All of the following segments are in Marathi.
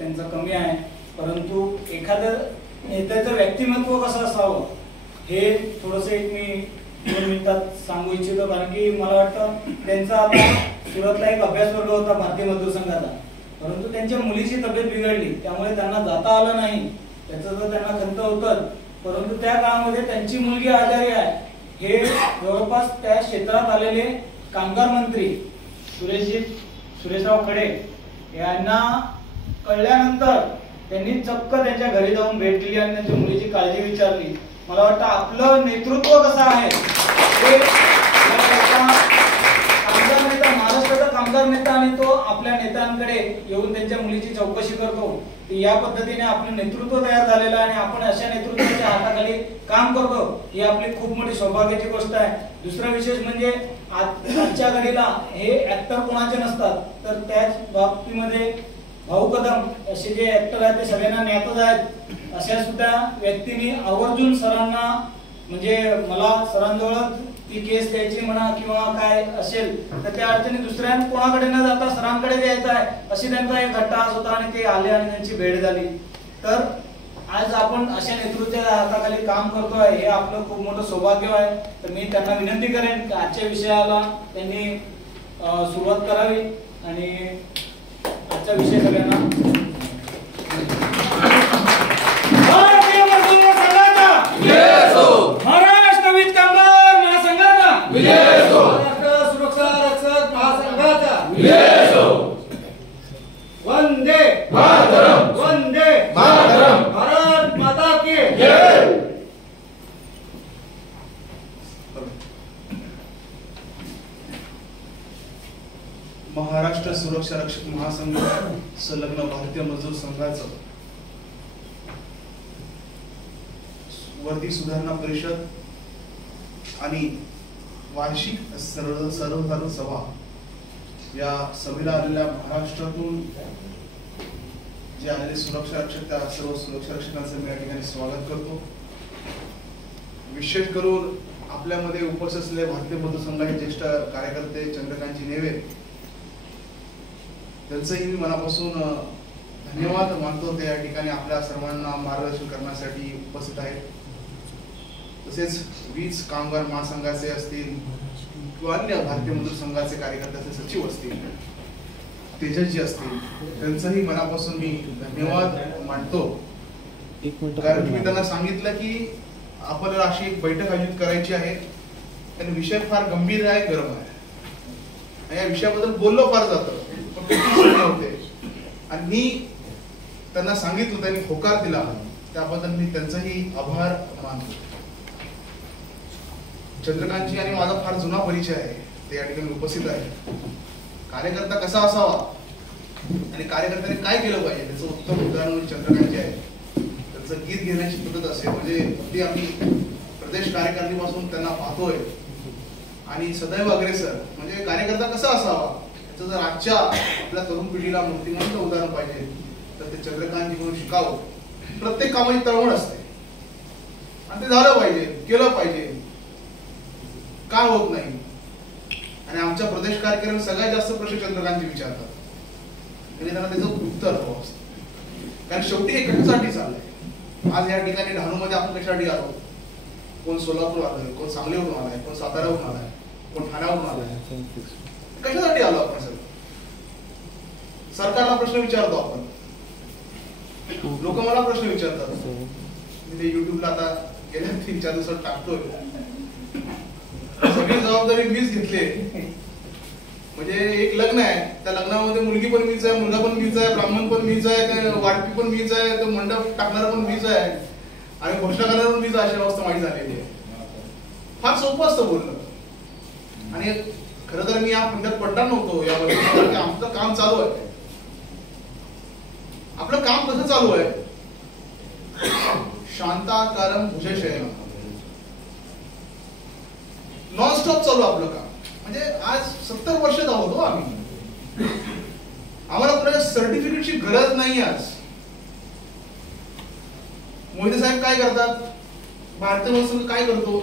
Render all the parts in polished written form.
त्यांचं कमी आहे, परंतु एखाद्या नेत्याचं व्यक्तिमत्व कसं असावं हे थोडंसं एक मी 2 मिनिटात सांगू इच्छितो. कारण की मला वाटतं त्यांचा आता सुरतला एक अभ्यास वर्ग होता भारतीय मजदूर संघाचा, परंतु त्यांच्या मुलीची तब्येत बिघडली त्यामुळे त्यांना जाता आलं नाही. त्याचं तर त्यांना खंत होतं, परंतु त्या काळामध्ये त्यांची मुलगी आजारी आहे हे जवळपास त्या क्षेत्रात आलेले कामगार मंत्री सुरेशराव खडे यांना कळल्यानंतर त्यांनी चक्क त्यांच्या घरी जाऊन भेट दिली आणि त्यांच्या मुलीची काळजी विचारली. मला वाटतं आपलं नेतृत्व कसं आहे हे कामगार नेता, महाराष्ट्राचा कामगार नेता आणि तो आपल्या नेत्यांकडे येऊन त्यांच्या मुलीची चौकशी करतो. या पद्धतीने आपलं नेतृत्व तयार झालेलं आहे आणि आपण अशा नेतृत्वाच्या हाताखाली काम करतो ही आपली खूप मोठी सौभाग्याची गोष्ट आहे. दुसरा विशेष म्हणजे आजच्या घडीला हे ऍक्टर कोणाचे नसतात, तर त्याच बाबतीमध्ये भाऊ कदम असे जे ऍक्टर आहेत ते सगळ्यांना ज्ञातच आहेत. अशा सुद्धा व्यक्तींनी आवर्जून सरांना, म्हणजे मला सरांजवळ ती केस द्यायची म्हणा किंवा काय असेल तर त्या अडचणी दुसऱ्या कोणाकडे न जाता सरांकडे द्यायचा आहे अशी त्यांचा एक घट्टास होता आणि ते आले आणि त्यांची भेट झाली. तर आज आपण अशा नेतृत्वाच्या हाताखाली काम करतोय हे आपलं खूप मोठं सौभाग्य आहे. तर मी त्यांना विनंती करेन की आजच्या विषयाला त्यांनी सुरुवात करावी आणि आजचा विषय सगळ्यांना भारतीय मजदूर संघाचा विजय असो, महाराष्ट्र वीज कामगार महासंघाचा विजय असो, महाराष्ट्र सुरक्षा रक्षक महासंघाचा विजय असो. वंदे मातरम, वंदे मातरम, भारत माता की जय. महाराष्ट्र सुरक्षा रक्षक महासंघ संलग्न भारतीय मजदूर संघाचं वर्दी सुधारणा परिषद आणि वार्षिक सर्वसाधारण सभा या सभेला आलेल्या महाराष्ट्रातून जे आलेले सुरक्षा रक्षक त्या सर्व सुरक्षा रक्षकांचं मी या ठिकाणी स्वागत करतो. विशेष करून आपल्यामध्ये उपस्थित असलेले भारतीय मजदूर संघाचे ज्येष्ठ कार्यकर्ते चंद्रकांतजी नेवे त्यांचंही मी मनापासून धन्यवाद मानतो. ते या ठिकाणी आपल्या सर्वांना मार्गदर्शन करण्यासाठी उपस्थित आहेत. तसेच वीज कामगार महासंघाचे असतील किंवा अन्य भारतीय मजदूर संघाचे कार्यकर्ते सचिव असतील, तेजसजी असतील, त्यांचंही मनापासून मी धन्यवाद मानतो. कारण की मी त्यांना सांगितलं की आपल्याला अशी एक बैठक आयोजित करायची आहे आणि विषय फार गंभीर आहे, गरम आहे. या विषयाबद्दल बोललो फार जातं होते आणि मी त्यांना सांगितलं, त्यांनी होकार दिला, त्याबद्दल मी त्यांचाही आभार मानतो. चंद्रकांतजी आणि माझा फार जुना परिचय आहे, ते या ठिकाणी उपस्थित आहे. कार्यकर्ता कसा असावा आणि कार्यकर्त्याने काय केलं पाहिजे त्याचं उत्तम उदाहरण म्हणजे चंद्रकांतजी आहे. त्यांचं गीत घेण्याची पद्धत असेल म्हणजे अगदी आम्ही प्रदेश कार्यकारिणीपासून त्यांना पाहतोय आणि सदैव अग्रेसर. म्हणजे कार्यकर्ता कसा असावा जर आजच्या आपल्या तरुण पिढीला मूर्तिमंत उदाहरण पाहिजे तर ते चंद्रकांतजीकडून शिकावं. प्रत्येक कामाची तळमळ असते आणि ते झालं पाहिजे, केलं पाहिजे, का होत नाही. आणि आमच्या प्रदेश कार्यकारिणीत सगळ्यात जास्त प्रश्न चंद्रकांतजी विचारतात आणि त्यांना त्याचं उत्तर हवं असतं. कारण शेवटी हे कशासाठी चाललंय. आज या ठिकाणी डहाणूमध्ये आपण कशासाठी आलो, कोण सोलापूर आलोय, कोण सांगलीवरून आलाय, कोण साताऱ्यावरून आलाय, कोण ठाण्यावरून आलाय, कशासाठी आलो आपण. सगळं सरकारला प्रश्न विचारतो आपण, लोक मला प्रश्न विचारतात. मी ते युट्यूबला आता गेल्या 3-4 दिवसात टाकतोय. सगळी जबाबदारी मीच घेतली. म्हणजे एक लग्न आहे, त्या लग्नामध्ये मुलगी पण मीच आहे, मुलगा पण मीच आहे, ब्राह्मण पण मीच आहे, वाटपी पण मीच आहे, तो मंडप टाकणारा पण मीच आहे आणि घोषणा करणारा पण मीच. अशी अवस्था माझी झालेली आहे. फार सोपं असतं बोलणं आणि खरं तर मी या फंड्यात पडणार नव्हतो यामध्ये. आमचं काम चालू आहे. आपलं काम कसं चालू आहे, शांताकारम भुजशयनम, नॉनस्टॉप चालू आपलं काम. म्हणजे आज 70 वर्षात आहोत हो आम्ही. आम्हाला कुठल्या सर्टिफिकेटची गरज नाही. आज मोहिते साहेब काय करतात, भारतीय मजदूर संघ काय करतो,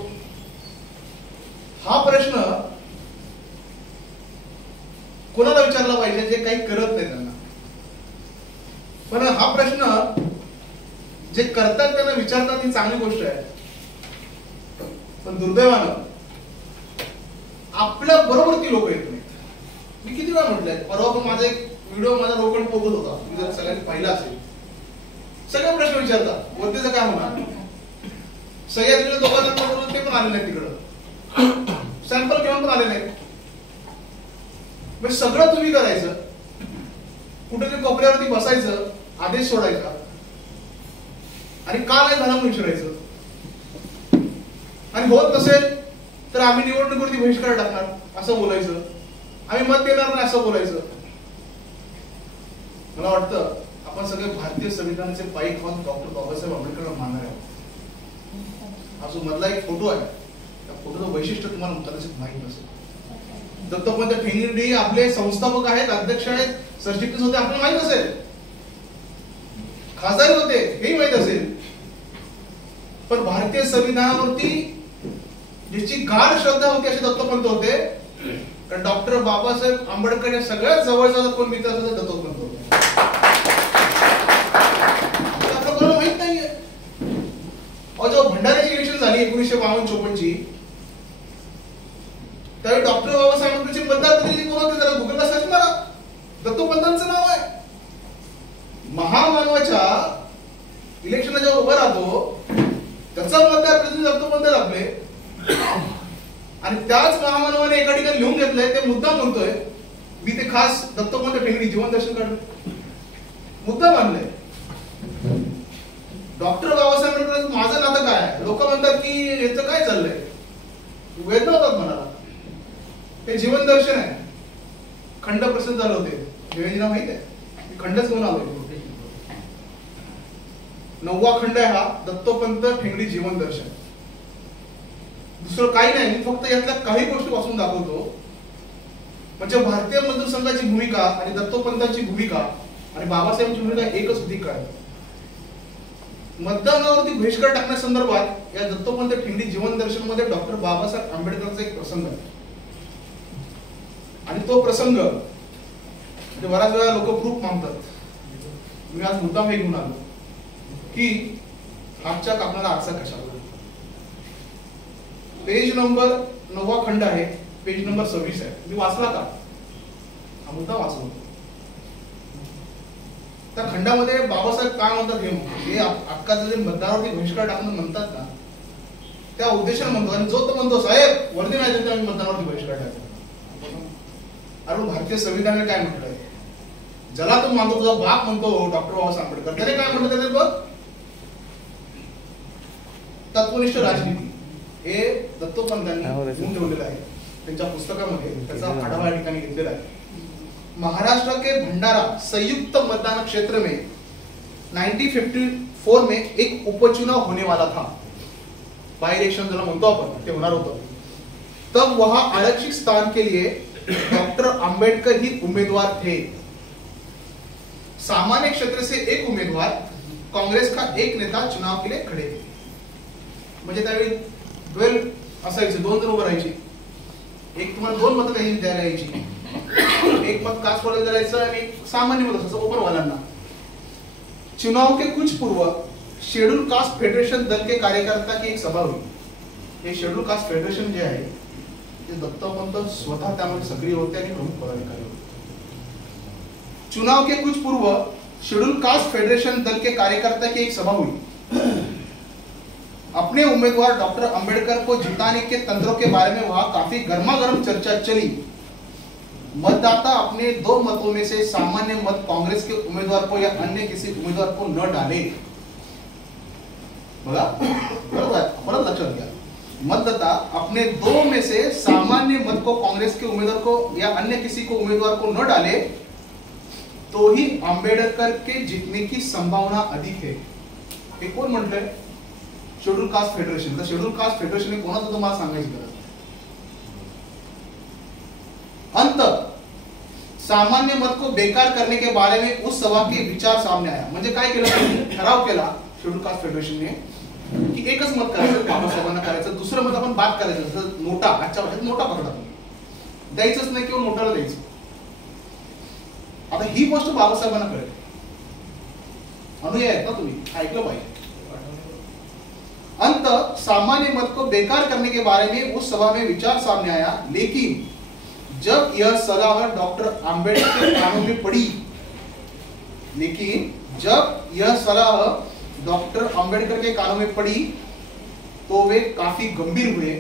हा प्रश्न कोणाला विचारला पाहिजे जे काही करत नाही त्यांना. पण हा प्रश्न जे करतात त्यांना विचारतात ही चांगली गोष्ट आहे, पण दुर्दैवानं आपल्या बरोबर ती लोक येत नाहीत. मी किती वेळा म्हटलंय, परवा पण माझा एक व्हिडिओ माझा लोकल बघत होता, तुम्ही जर सगळ्यांनी पाहिला असेल. सगळे प्रश्न विचारतात वरतीचं काय होणार, सह्याद्रीला दोघांना बोलून ते पण आले नाही तिकडं, सॅम्पल घेऊन पण आले नाही. म्हणजे सगळं तुम्ही करायचं, कुठेतरी कोपऱ्यावरती बसायचं, आदेश सोडायचा आणि का नाही झाला म्हणून विचारायचं, आणि होत नसेल तर आम्ही निवडणुकीवरती बहिष्कार टाकणार असं बोलायचं, आम्ही मत देणार नाही असं बोलायचं. मला वाटतं आपण सगळे भारतीय संविधानाचे पायी खाऊन डॉक्टर बाबासाहेब आंबेडकरांना मानणार आहोत. हा जो मधला एक फोटो आहे, त्या फोटोचं वैशिष्ट्य तुम्हाला कदाचित माहित नसेल. दत्तोपंत ठेंगडी आपले संस्थापक आहेत, अध्यक्ष आहेत, सरचिटणीस होते, आपल्याला माहित असेल, खासदार होते हेही माहित असेल. पण भारतीय संविधानावरती ज्याची गाढ श्रद्धा होती असे दत्तोपंत होते, कारण डॉक्टर बाबासाहेब आंबेडकर या सगळ्यात जवळचा जर कोण मित्र असेल तर दत्तोपंत होते. आपल्याला कोणाला माहित नाहीये. जेव्हा भंडाऱ्याची इलेक्शन झाली 1952-54 त्यावेळी डॉक्टर बाबासाहेब आंबेडकरचे मतदार प्रतिनिधी कोण होते, जरा गुगलला सर्च मारा, दत्तोपंतांचं नाव आहे. महामानवाच्या इलेक्शनला जेव्हा उभा राहतो त्याचा मतदार प्रतिनिधी दत्तोपंत आपले, आणि त्याच महामानवाने एका ठिकाणी लिहून घेतलंय, ते मुद्दा म्हणतोय मी ते खास दत्तोपंत ठेंगडी जीवन दर्शन काढलं, मुद्दा मानलंय. डॉक्टर बाबासाहेब आंबेडकर माझं नातं काय आहे, लोक म्हणतात की याचं काय चाललंय, वेदना होतात मनाला. हे जीवन दर्शन आहे, खंड प्रसिद्ध झाले होते, देवेंद्रला माहित आहे, मी खंडच घेऊन आलोय. 9वा खंड आहे हा, दत्तोपंत ठेंगडी जीवन दर्शन. दुसरं काही नाही, मी फक्त यातल्या काही गोष्टी वाचून दाखवतो. म्हणजे भारतीय मजदूर संघाची भूमिका आणि दत्तोपंतांची भूमिका आणि बाबासाहेबांची भूमिका एकच होती काय. मतदानावरती बहिष्कार टाकण्यासंदर्भात या दत्तोपंत ठेंगडी जीवन दर्शन मध्ये डॉक्टर बाबासाहेब आंबेडकरचा एक प्रसंग आहे, आणि तो प्रसंग म्हणजे बऱ्याच वेळा लोक प्रूफ मागतात. मी आज मुद्दाम हे घेऊन आलो की आजच्या कापणाला आरसा कशाला. पेज नंबर 9वा खंड आहे, पेज नंबर 26 आहे. मी वाचला का, हा मुद्दा वाचलो. त्या खंडामध्ये बाबासाहेब काय म्हणतात हे आजकालचं जे मतदारावरती बहिष्कार टाकणं म्हणतात ना, त्या उद्देशाने म्हणतो, आणि जो तो म्हणतो साहेब वर्दी नाही देते आम्ही मतदारावरती बहिष्कार टाकतो. अरे भारतीय संविधानाने काय म्हटलंय, ज्याला तो मानतो तुझा बाप म्हणतो डॉक्टर बाबासाहेब आंबेडकर, त्याने काय म्हटलं त्याने बघ, तत्वनिष्ठ राजनीती हे दत्तोपंतांनी लिहून ठेवलेलं आहे त्यांच्या पुस्तकामध्ये, त्याचा आढावा या ठिकाणी घेतलेला आहे. महाराष्ट्र के भंडारा संयुक्त मतदान क्षेत्र में 1954 में एक उपचुनाव होने वाला था. बाय इलेक्शन ज्याला म्हणतो आपण ते होणार होतं. तब वहां आरक्षित स्थान के लिए डॉक्टर आंबेडकर ही उम्मीदवार थे. सामान्य क्षेत्र से एक उम्मीदवार, कांग्रेस का एक नेता चुनाव के लिए खड़े थे. म्हणजे त्यावेळी ड्वेल असायचे, 2 जण उभं राहायचे, एक तुम्हाला 2 मतं काही द्यायला यायची, एक मत कास्ट वाला द्यायचं आणि सामान्य मत असायचं ओपन वाल्यांना. चुनाव के कुछ पूर्व शेड्यूल कास्ट फेडरेशन दल के कार्यकर्ता की एक सभा हुई. हे शेड्यूल कास्ट फेडरेशन जे आहे ते दत्तोपंत स्वतः त्यामध्ये सक्रिय होते आणि प्रमुख पदाधिकारी होते. चुनाव के कुछ पूर्व शेड्यूल कास्ट फेडरेशन दल के कार्यकर्ता की एक सभा हुई. अपने उम्मीदवार डॉक्टर अंबेडकर को जिताने के तंत्रों के बारे में वहां काफी गर्मागर्म चर्चा चली. मतदाता अपने 2 मतों में से सामान्य मत कांग्रेस के उम्मीदवार को या अन्य किसी उम्मीदवार को न डाले. बोला बरोबर, परत लक्षात घ्या. मतदाता अपने 2 में से सामान्य मत को कांग्रेस के उम्मीदवार को या अन्य किसी को उम्मीदवार को न डाले तो ही अंबेडकर के जीतने की संभावना अधिक है. हे कोण म्हटलंय, शेड्यूल कास्ट फेडरेशन. तर शेड्यूल कास्ट फेडरेशन हे कोणाचं तुम्हाला सांगायची गरज. अंत सामान्य मत को बेकार करने के बारे में उस सभा के विचार सामने आया. म्हणजे काय केलं, ठराव केला शेड्यूल कास्ट फेडरेशनने की एकच मत करायचं, बाबासाहेबांना करायचं, दुसरं मत आपण बाद करायचं, जसं नोटा, आजच्या भाषेत नोटा पकडतात, द्यायचंच नाही किंवा नोटाला द्यायचं. आता ही गोष्ट बाबासाहेबांना कळली. अनुयायी आहेत ना तुम्ही, ऐकलं पाहिजे। अंत सामान्य मत को बेकार करने के बारे में उस सभा में विचार सामने आया, लेकिन जब यह सलाह डॉक्टर आंबेडकर के कानों में पड़ी, लेकिन जब यह सलाह डॉक्टर आंबेडकर के कानों में पड़ी तो वे काफी गंभीर हुए।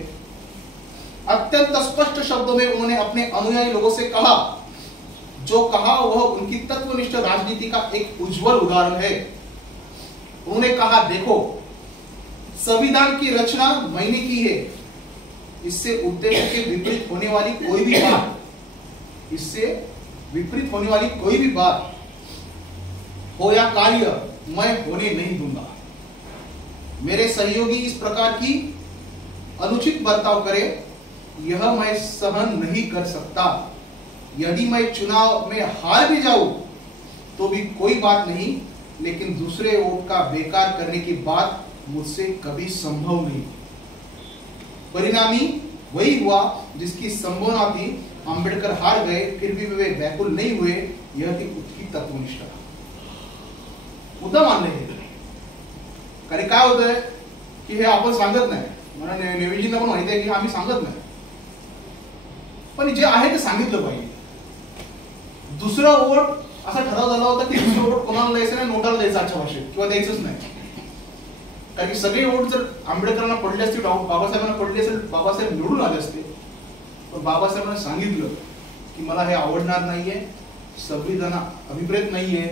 अत्यंत स्पष्ट शब्दों में उन्होंने अपने अनुयायी लोगों से कहा, जो कहा वह उनकी तत्वनिष्ठ राजनीति का एक उज्जवल उदाहरण है। उन्होंने कहा, देखो, संविधान की रचना मैंने की है, इससे उद्देश्य के विपरीत होने वाली कोई भी बात, इससे विपरीत होने वाली कोई भी बात हो या कार्य मैं होने नहीं दूंगा। मेरे सहयोगी इस प्रकार की अनुचित बर्ताव करे, यह मैं सहन नहीं कर सकता। यदि मैं चुनाव में हार भी जाऊं तो भी कोई बात नहीं, लेकिन दूसरे वोट का बेकार करने की बात मुझसे कभी संभव नहीं। परिणामी वही हुआ जिसकी संभावना थी। आंबेडकर हार गए, फिर भी वे व्याकुल नहीं हुए। यह थी उसकी तत्वनिष्ठा। मुद्दा मानले हे, कारण काय होतंय की हे आपण सांगत नाही, मला नेविजींना पण माहिती आहे की आम्ही सांगत नाही, पण जे आहे ते सांगितलं पाहिजे। दुसरा वोट असा ठराव झाला होता की दुसरा वोट कोणाला द्यायचं नाही, नोटाला द्यायचं आजच्या भाषेत, किंवा द्यायचंच नाही। कारण की सगळे वोट जर आंबेडकरांना पडले असते, बाबासाहेबांना पडले असेल, बाबासाहेब निवडून आले असते, पण बाबासाहेबांना सांगितलं की मला हे आवडणार नाहीये, संविधान अभिप्रेत नाहीये,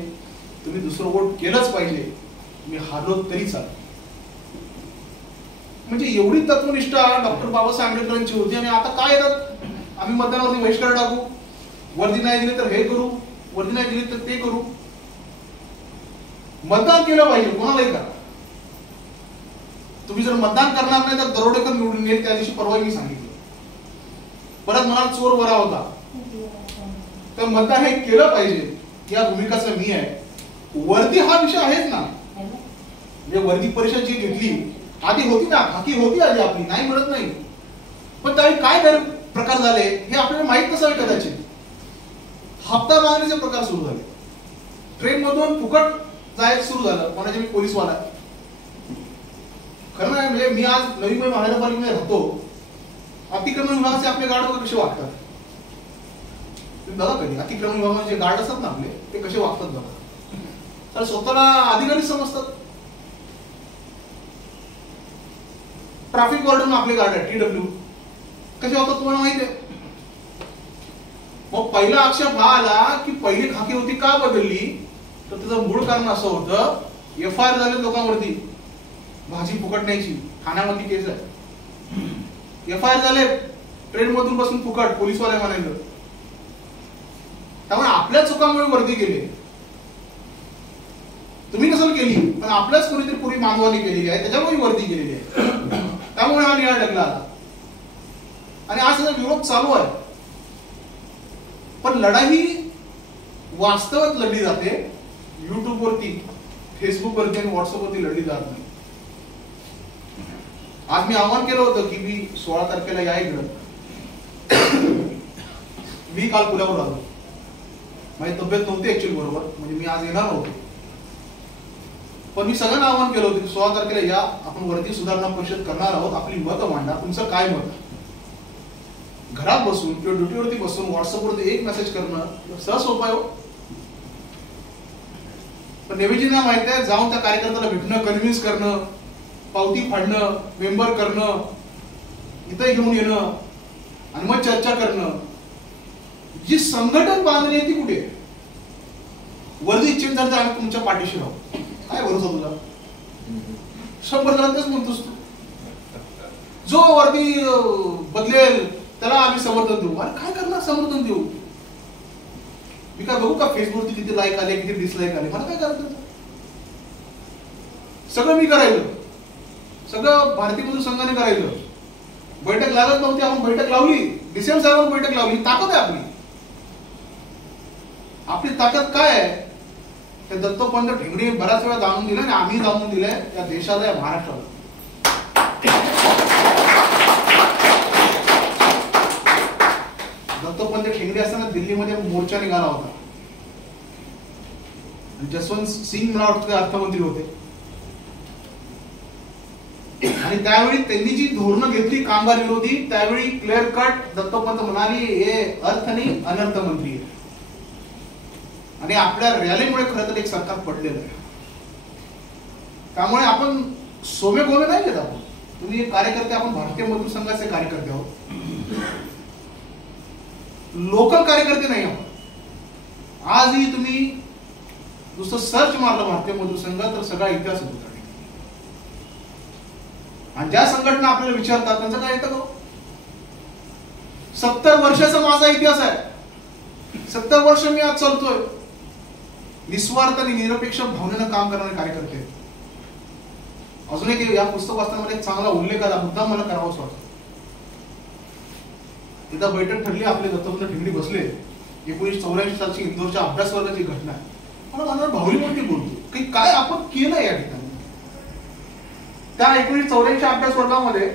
तुम्ही दुसरं वोट केलंच पाहिजे, मी हारलो तरी चालेल। म्हणजे एवढी तत्वनिष्ठा डॉक्टर बाबासाहेब आंबेडकरांची होती। आणि आता काय येतात, आम्ही मतदानावरती बहिष्कार टाकू, वर्दी नाही दिली तर हे करू, वर्दी नाही दिली तर ते करू। मतदान केलं पाहिजे, कोणालाही करा। तुम्ही जर मतदान करणार नाही तर दरोडेकर निवडून येईल, त्या दिवशी परवा मी सांगितलं। परत मला चोर बरा होता, तर मतदान हे केलं पाहिजे, या भूमिकाचा मी आहे। वर्दी हा विषय आहेच ना, म्हणजे वर्दी परिषद जी घेतली आधी होती ना, खाकी होती आधी आपली, नाही म्हणत नाही, पण त्यावेळी काय प्रकार झाले हे आपल्याला माहित नसावे कदाचित। हप्ता मागण्याचे प्रकार सुरू झाले, ट्रेन मधून फुकट जायचं सुरू झालं, कोणाचे मी पोलीसवाला। खरं नाही, म्हणजे मी आज नवी मुंबई महानगरपालिकेमध्ये राहतो, अतिक्रमण विभागाचे आपले गार्ड वगैरे कसे वागतात तुम्ही बघा कधी। अतिक्रमण विभागाचे जे गार्ड असतात ना आपले, ते कसे वागतात बघा, तर स्वतःला अधिकारी समजतात। ट्रॅफिक वॉर्डन आपले गार्ड आहे, TW, कसे वागतात तुम्हाला माहिती आहे। मग पहिला आक्षेप हा आला की पहिली खाकी होती का बदलली, तर त्याचं मूळ कारण असं होतं, FIR झाले लोकांवरती, भाजी फुकटण्याची, ठाण्यामध्ये केस आहे, FIR झाले, ट्रेन मधून बसून फुकट, पोलीसवाले म्हणायचं। त्यामुळे आपल्या चुकामुळे वर्दी गेले, तुम्ही नसेल केली, पण आपल्याच कोणीतरी पूर्वी मानवाने केलेली आहे, त्याच्यामुळे वर्दी गेलेली आहे। त्यामुळे हा निर्णय टाकला आला आणि आज त्याचा विरोध चालू आहे। पण लढाई वास्तवात लढली जाते, युट्यूब वरती, फेसबुक वरती आणि व्हॉट्सअप वरती लढली जात नाही। आज मी आवाहन केलं होतं की मी 16 तारखेला या इकडं, मी काल पुण्यावर आलो, माझी तब्येत नव्हती ऍक्च्युअली बरोबर, म्हणजे मी आज येणार नव्हतो, पण मी सगळ्यांना आवाहन केलं होतं की 16 तारखेला या, आपण वर्दी सुधारणा परिषद करणार आहोत, आपली मतं मांडा, तुमचं काय मत। घरात बसून किंवा ड्युटीवरती बसून व्हॉट्सअपवरती एक मेसेज करणं सहज सोपं आहे। पण नेविजींना माहिती आहे, जाऊन त्या कार्यकर्त्याला भेटणं, कन्व्हिन्स करणं, पावती फाडणं, मेंबर करणं, इथं घेऊन येणं आणि मग चर्चा करणं, जी संघटन बांधणी आहे ती कुठे? वर्दी चेंज झाली आणि तुमच्या पाठीशी राहू, काय भरोसा तुझा? 100 जणांनाच म्हणतोस तू, जो वर्दी बदलेल त्याला आम्ही समर्थन देऊ। अरे काय करणार समर्थन देऊ? मी काय बघू का फेसबुकवरती किती लाईक आले, किती डिसलाईक आले, मला काय करायचं? सगळं मी करायचं, सगळं भारतीय मजूर संघाने करायचं। बैठक लागत नव्हती, आपण बैठक लावली, DCM साहेबांनी बैठक लावली, ताकद आहे आपली। आपली ताकद काय आहे? ते दत्तोपंत ठेंगडी बऱ्याच वेळा जाणून दिलं आणि आम्ही जाणून दिलंय या देशाला, या महाराष्ट्राला। दत्तोपंत ठेंगडी असताना दिल्लीमध्ये मोर्चा निघाला होता, जसवंत सिंग मला वाटतं अर्थमंत्री होते, आणि त्यावेळी त्यांनी जी धोरणं घेतली कामगार विरोधी, त्यावेळी क्लिअर कट दत्तोपंत म्हणाली हे अर्थ नाही अनर्थ मंत्री आहे. आणि आपल्या रॅलीमुळे खरं तर एक सरकार पडलेलं आहे. त्यामुळे आपण सोमे गोमे नाही घेत. आपण तुम्ही एक कार्यकर्ते, आपण भारतीय मजदूर संघाचे कार्यकर्ते आहोत, लोकल कार्यकर्ते नाही आहोत. आजही तुम्ही नुसतं सर्च मारलं भारतीय मजदूर संघ तर सगळा इतिहास होतो. आणि ज्या संघटना आपल्याला विचारतात त्यांचं काय येतं का? 70 वर्षाचा माझा इतिहास आहे. 70 वर्ष मी आज चालतोय. निस्वार्थ आणि निरपेक्ष भावनेनं काम करणारे कार्यकर्ते. अजून एक या पुस्तक वाचताना एक चांगला उल्लेख आला, मुद्दाम मला करावाच वाटतो. एकदा बैठक ठरली, आपले दत्तोपंत ठेंगडी बसले. 1984 सालची इंदोरच्या अभ्यास वर्गाची घटना आहे. मला मनावर भावलीवरती बोलतो की काय आपण केलं या ठिकाणी. त्या 1984 अभ्यास वर्गामध्ये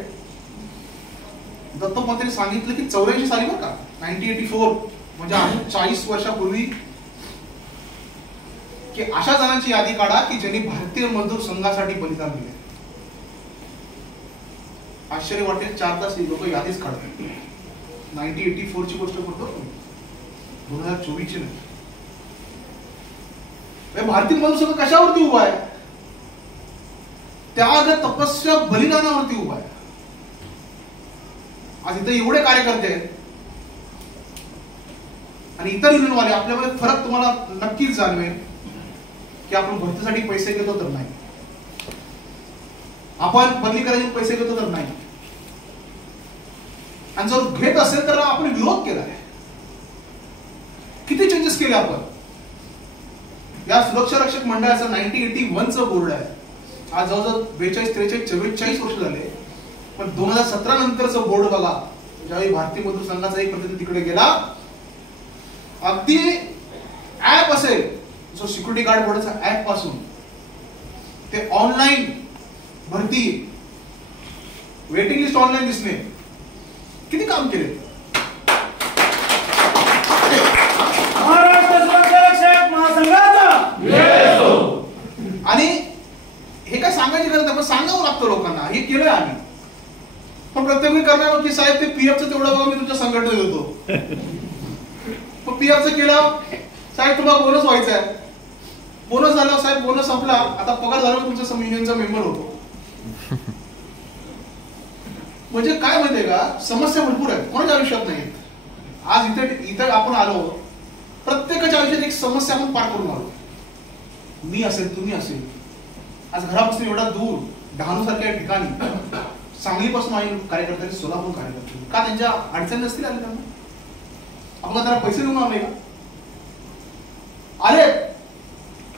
दत्तोपंतांनी सांगितलं की 84 साली बरं का, 1984 म्हणजे अजून 40 वर्षापूर्वी, की अशा जणांची यादी काढा की ज्यांनी भारतीय मजदूर संघासाठी बलिदान दिले. आश्चर्य वाटेल, 4 तास लोक यादीच काढतात. 1984 ची गोष्ट करतो, 2024 ची नाही. भारतीय मजदूर संघ कशावरती उभा आहे? त्याग, तपस्या, बलिदानावरती उभा आहे. आज इथे एवढे कार्यकर्ते आहेत आणि इतर युनियनवाले, आपल्यामध्ये फरक तुम्हाला नक्कीच जाणवेल की आपण भरतीसाठी पैसे घेतो तर नाही, आपण बदली करायचे पैसे घेतो तर नाही. आणि जर घेत असेल तर आपण विरोध केला आहे. किती चेंजेस केले आपण. या सुरक्षा रक्षक मंडळाचं 1981 चं बोर्ड आहे. आज जवळजवळ 42, 43, 44 वर्ष झाले. पण 2017 नंतरचं बोर्ड बघा. ज्यावेळी भारतीय मजदूर संघाचा एक प्रतिनिधी तिकडे गेला, अगदी ऍप असेल, जो सिक्युरिटी गार्ड बोर्डाचा ऍप पासून ते ऑनलाईन भरती, वेटिंग लिस्ट ऑनलाईन दिसणे, किती काम केले. महाराष्ट्र सुरक्षा रक्षक महासंघाचा. आणि हे काय सांगायची गरज नाही, पण सांगावं लागतं लोकांना. हे केलंय आम्ही. पण प्रत्येक करणार की साहेब ते पीएफचं तेवढं बघा, मी तुमच्या संघटनेत होतो. पण पीएफचं केलं, साहेब तुम्हाला बोनस व्हायचा आहे. बोनस झाला, साहेब बोनस संपला, आता पगार झाला, तुमच्या युनियनचा मेंबर होतो. म्हणजे काय माहितीये का, समस्या भरपूर आहेत, कोणाच्या आयुष्यात नाही. आज इथे आपण आलो, प्रत्येकाच्या आयुष्यात एक समस्या आपण पार करून आलो. मी असेल, तुम्ही असेल. आज घरापासून एवढा दूर डहाणू सारख्या ठिकाणी, सांगलीपासून आले कार्यकर्त्यांनी, सोलापूर कार्यकर्ते, का त्यांच्या अडचणी नसतील आले त्यांना? आपण त्याला पैसे देऊन आले का? आले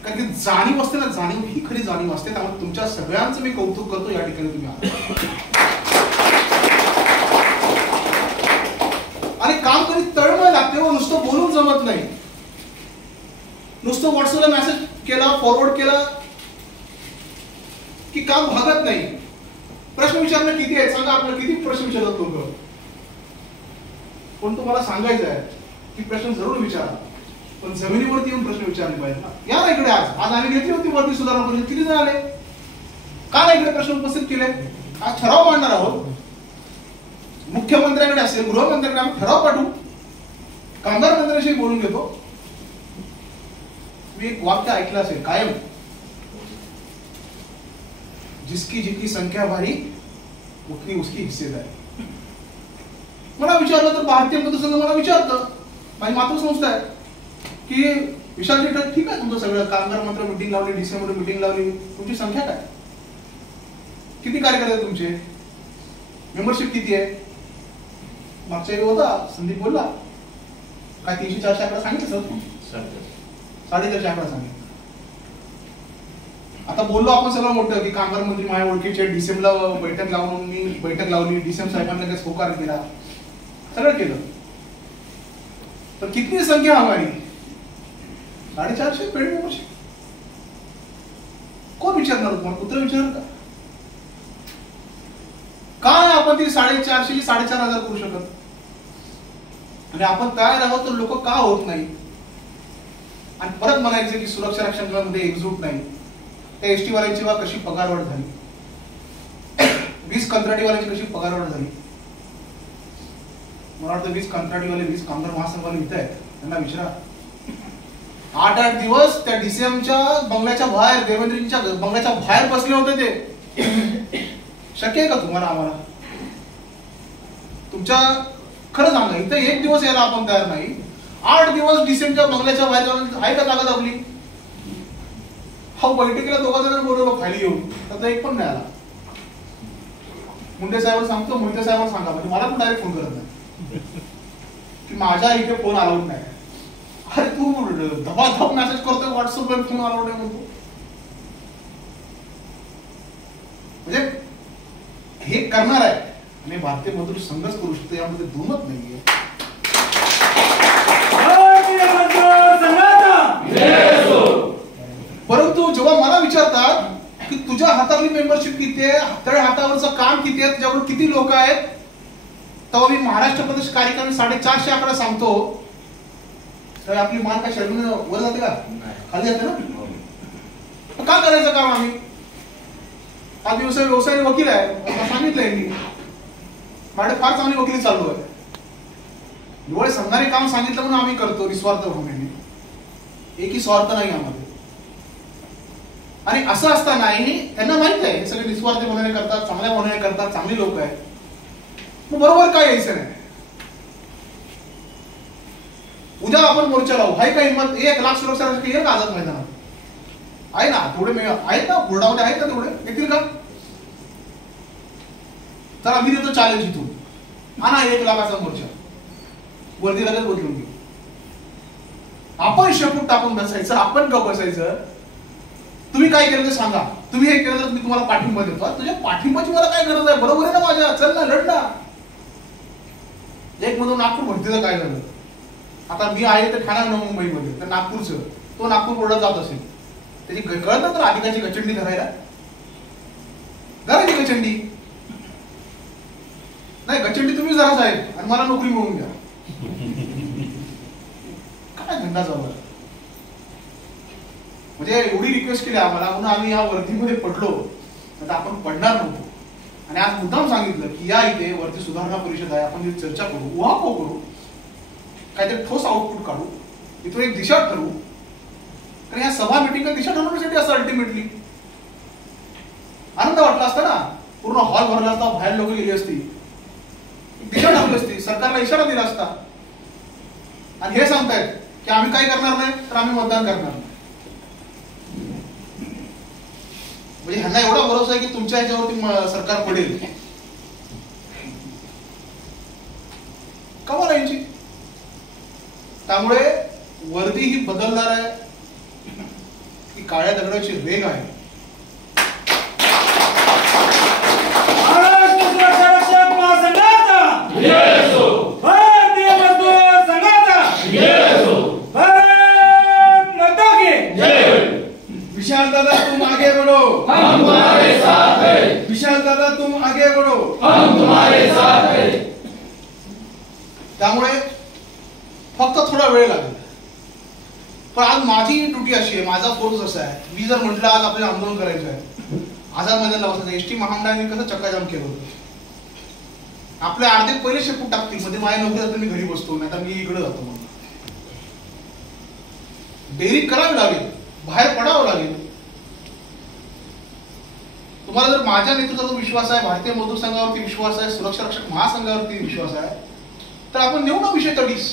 कारण की जाणीव असते ना, जाणीव ही खरी जाणीव असते. त्यामुळे तुमच्या सगळ्यांचं मी कौतुक करतो, या ठिकाणी तुम्ही आले. आणि काम कधी तळमळ लागते व नुसतं बोलून जमत नाही. नुसतं व्हॉट्सअपला मेसेज केला, फॉरवर्ड केला की काम भागत नाही. प्रश्न विचारणं किती आहे सांगा, आपल्याला किती प्रश्न विचारतात लोक. पण तुम्हाला सांगायचं आहे की प्रश्न जरूर विचारा, पण जमिनीवरती येऊन प्रश्न विचारले पाहिजे ना. या ना इकडे. आज आम्ही घेतली होती वरती सुधारणा परिषद, किती जण आले? का नाही इकडे प्रश्न उपस्थित केले? आज ठराव मांडणार आहोत. मुख्यमंत्र्यांकडे असेल, गृहमंत्र्यांकडे आम्ही ठराव पाठवू. कामगार मंत्र्यांशी बोलून घेतो. मी एक वाक्य ऐकलं असेल कायम, जिसकी जितनी संख्या भारी उतनी उसकी हिस्सेदारी. मला विचारलं तर भारतीय मजदूर संघ मला विचारतं, माझी मातृसंस्था आहे, की विशालजी ठीक आहे तुमचं सगळं, कामगार मंत्र मिटिंग लावली, डिसेंबर मिटिंग लावली, तुमची संख्या काय, किती कार्यकर्ते तुमचे, मेंबरशिप किती आहे? मागच्या वेळी होता संदीप बोलला काय 300-400 आकडा सांगितलं सर, 450 आकडा सांगितलं. आता बोललो आपण सगळं मोठं की कामगार मंत्री माझ्या ओळखीचे, डिसेंबरला बैठक लावून मी बैठक लावली, डिसेंबर साहेबांना लगेच होकार केला, सगळं केलं. तर किती संख्या हमारी? 450 पेड मेंबरशिप. कोण विचारणार तुम्हाला? कुत्र विचारणार का? काय आपण ती 450 4,500 करू शकत? आणि आपण तयार आहोत तर लोक का होत नाही? आणि परत म्हणायचं की सुरक्षा रक्षकांमध्ये एकजूट नाही. त्या एसटी वाल्यांची वा कशी पगारवाढ झाली, वीज कंत्राटीवाल्यांची कशी पगारवाढ झाली. मला वाटतं वीज कंत्राटीवाले, वीज कामगार महासंघावाले इथे आहेत, त्यांना विचारा. 8-8 दिवस त्या डीसीएमच्या बंगल्याच्या बाहेर, देवेंद्रजींच्या बंगल्याच्या बाहेर बसले होते ते. शक्य आहे का तुम्हाला आम्हाला? तुमच्या खरं सांगा, इथे एक दिवस यायला आपण तयार नाही. 8 दिवस डीसीएमच्या बंगल्याच्या बाहेर जाऊन आहे का ताकद आपली? हा बैठकीला 2 जणांना बोलवलं फायली घेऊन, तर एक पण नाही आला. मुंडे साहेबांना सांगतो, मोहिते साहेबांना सांगा, म्हणजे मला पण डायरेक्ट फोन करत नाही की माझ्या इथे फोन अलाउड नाही. अरे तू धबाधब मेसेज करतोय व्हॉट्सअपवर, फोन अलाउड नाही म्हणतो. म्हणजे हे करणार आहे आणि भारतीय मजदूर संघच करू शकतो, यामध्ये दुमत नाहीये. परंतु जेव्हा मला विचारतात की तुझ्या हातातली मेंबरशिप किती आहे, हाताळ्या हातावरचं काम किती आहे, तुझ्याकडे किती लोक आहेत, तेव्हा मी महाराष्ट्र प्रदेश कार्यक्रम 450 आकडा सांगतो. तर आपली मान काय शर्मीने वर जाते का? खाली जाते ना. का करायचं काम आम्ही? हा व्यवसाय वकील आहे, सांगितलंय मी. माझे फार चांगली वकिली चालू आहे. डोळे सांगणारे काम सांगितलं म्हणून आम्ही करतो निस्वार्थ भावनेने. एकही स्वार्थ नाही आम्हाला. आणि असं असतानाही त्यांना माहित आहे सगळे निस्वार्थ भावनेने करतात, चांगल्या भावनेने करतात, चांगली लोक आहेत. मग बरोबर काय यायचं नाही. उद्या आपण मोर्चा लावू, आहे का हिंमत? 1 लाख सुरक्षा रक्षक येईल का आझाद मैदानात? आहे ना थोडे आहेत ना, बोर्डामध्ये आहेत ना तेवढे, येतील का? तर आम्ही देतो चॅलेंज इथून, आणा 1 लाखाचा मोर्चा, वर्दी लगेच बदलून घेऊ. आपण शेपूट टाकून बसायचं, आपण का बसायचं? तुम्ही काय केलं ते सांगा. तुम्ही हे केलं तर मी तुम्हाला पाठिंबा देतो. तुझ्या पाठिंबाची मला काय गरज आहे? बरोबर आहे ना माझ्या? चल ना, लढ ना. एक मधून नागपूर भरतीचं काय झालं? आता मी आहे तर ठाणा मुंबईमध्ये, तर नागपूरचं, तो नागपूर बोर्डात जात असेल, त्याची कळत ना तर अधिकाची गचंडी धरायला धरायची गचंडी नाही. गचंडी तुम्ही जरा साहेब आणि मला नोकरी मिळवून द्या. काय धंदा चालू आहे? म्हणजे एवढी रिक्वेस्ट केली आम्हाला म्हणून आम्ही या वर्दीमध्ये पडलो, आता आपण पडणार नव्हतो. आणि आज मुद्दाम सांगितलं की या इथे वरती सुधारणा परिषद आहे, आपण चर्चा करू, उहापोह करू, काहीतरी ठोस आउटपुट काढू, इथून एक दिशा ठरवू. कारण या सभा मिटिंग दिशा ठरवण्यासाठी असं अल्टिमेटली आनंद वाटला असता ना. पूर्ण हॉल भरला असता, बाहेर लोक गेली असती, दिशा ठरवली असती, सरकारला इशारा दिला असता. आणि हे सांगतायत की आम्ही काय करणार नाही, तर आम्ही मतदान करणार नाही. म्हणजे ह्यांना एवढा भरोसा आहे की तुमच्या ह्याच्यावरती सरकार पडेल. कमाल यांची. त्यामुळे वर्दी ही बदलणार आहे, ही काळ्या दगडाची रेग आहे. विशाल दादा तुम आगे बढ़ो, हम तुम्हारे साथ हैं. विशाल दादा तुम आगे बढ़ो, हम तुम्हारे साथ हैं. त्यामुळे फक्त थोडा वेळ लागेल. पण आज माझी ड्युटी अशी आहे, माझा फोर्स असा आहे, मी जर म्हटलं आज आपल्याला आंदोलन करायचं आहे, आझाद मैदानाला बसायचं. एसटी महामंडळाने कसं चक्काजाम केलं होतं. आपले अर्धे पहिले शेपूट टाकतील, मध्ये माझ्या नोकरी जातो, मी घरी बसतो, नाही तर मी इकडे जातो. म्हणून डेअरी करावी लागेल, बाहेर पडावं लागेल. तुम्हाला जर माझ्या नेतृत्वावर विश्वास आहे, भारतीय मजदूर संघावरती विश्वास आहे, सुरक्षा रक्षक महासंघावरती विश्वास आहे, तर आपण नेऊ ना विषय तडीस.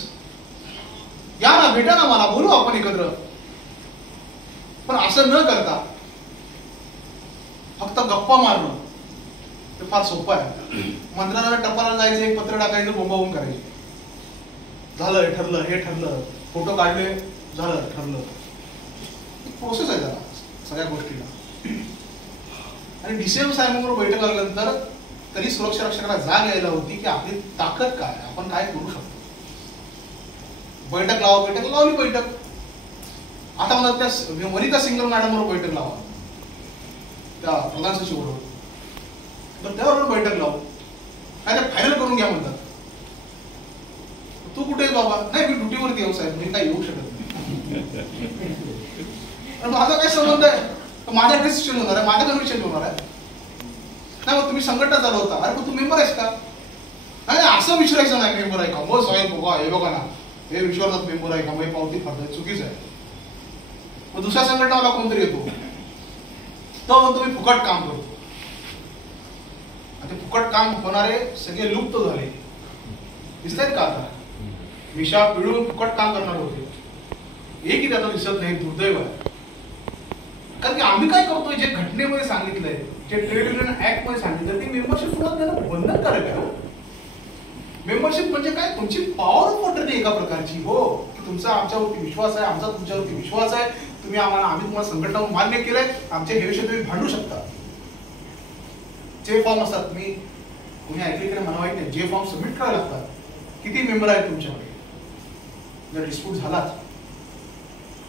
या ना, भेटा ना मला, बोलू आपण एकत्र. पण असं न करता फक्त गप्पा मारणं ते फार सोपं आहे. मंत्रालयाला टपाला जायचं, एक पत्र टाकायचं, बोंबाबोंब करायची. झालं, हे ठरलं, हे ठरलं, फोटो काढले, झालं, ठरलं. प्रोसेस आहे त्याला सगळ्या गोष्टीला. आणि डीसीएम साहेबांबरोबर बैठक आल्यानंतर तरी सुरक्षा रक्षकाला जाग यायला होती की आपली ताकद काय, आपण काय करू शकतो. बैठक लावा, बैठक लावली. बैठक आता मला त्या वनिता सिंगल मॅडम बरोबर बैठक लावा, त्या प्रधान सचिव बरोबर, तर त्याबरोबर बैठक लावू. काय ते फायनल करून घ्या म्हणतात. तू कुठे बाबा? नाही, मी ड्युटीवरती येऊ साहेब, मी काही येऊ शकत नाही. माझा काय संबंध आहे? माझा ऍड्रेस चेंज होणार आहे, माझा कमी चेंज होणार आहे नाही. मग तुम्ही संघटना चालवता, अरे पण तू मेंबर आहेस का? नाही असं विचारायचं नाही, मेंबर आहे का? मग साहेब बघा हे बघा ना, हे विश्वासात मेंबर आहे का? मग पावती फाडताय, चुकीच आहे. मग दुसऱ्या संघटनाला कोणतरी येतो, तो मग तुम्ही फुकट काम करतो. आता फुकट काम होणारे सगळे लुप्त झाले, दिसतायत का? आता विषा पिळून फुकट काम करणार होते, एकही त्याला दिसत नाही. दुर्दैव आहे. कारण की आम्ही काय करतोय, जे घटनेमध्ये सांगितलंय, जे ट्रेड युनियन ऍक्ट मध्ये सांगितलं, ते मेंबरशिप पुन्हा देणं बंधनकारक आहे. मेंबरशिप म्हणजे काय? तुमची पॉवर ऑफ अटर्नी एका प्रकारची. हो, की तुमचा आमच्यावरती विश्वास आहे, आमचा तुमच्यावरती विश्वास आहे, तुम्ही आम्ही तुम्हाला संघटना मान्य केलंय, आमच्या हे विषय तुम्ही भांडू शकता. जे फॉर्म असतात, तुम्ही कोणी ऐकले मला माहित नाही, जे फॉर्म सबमिट करावे लागतात. किती मेंबर आहेत तुमच्याकडे? जर डिस्प्यूट झालाच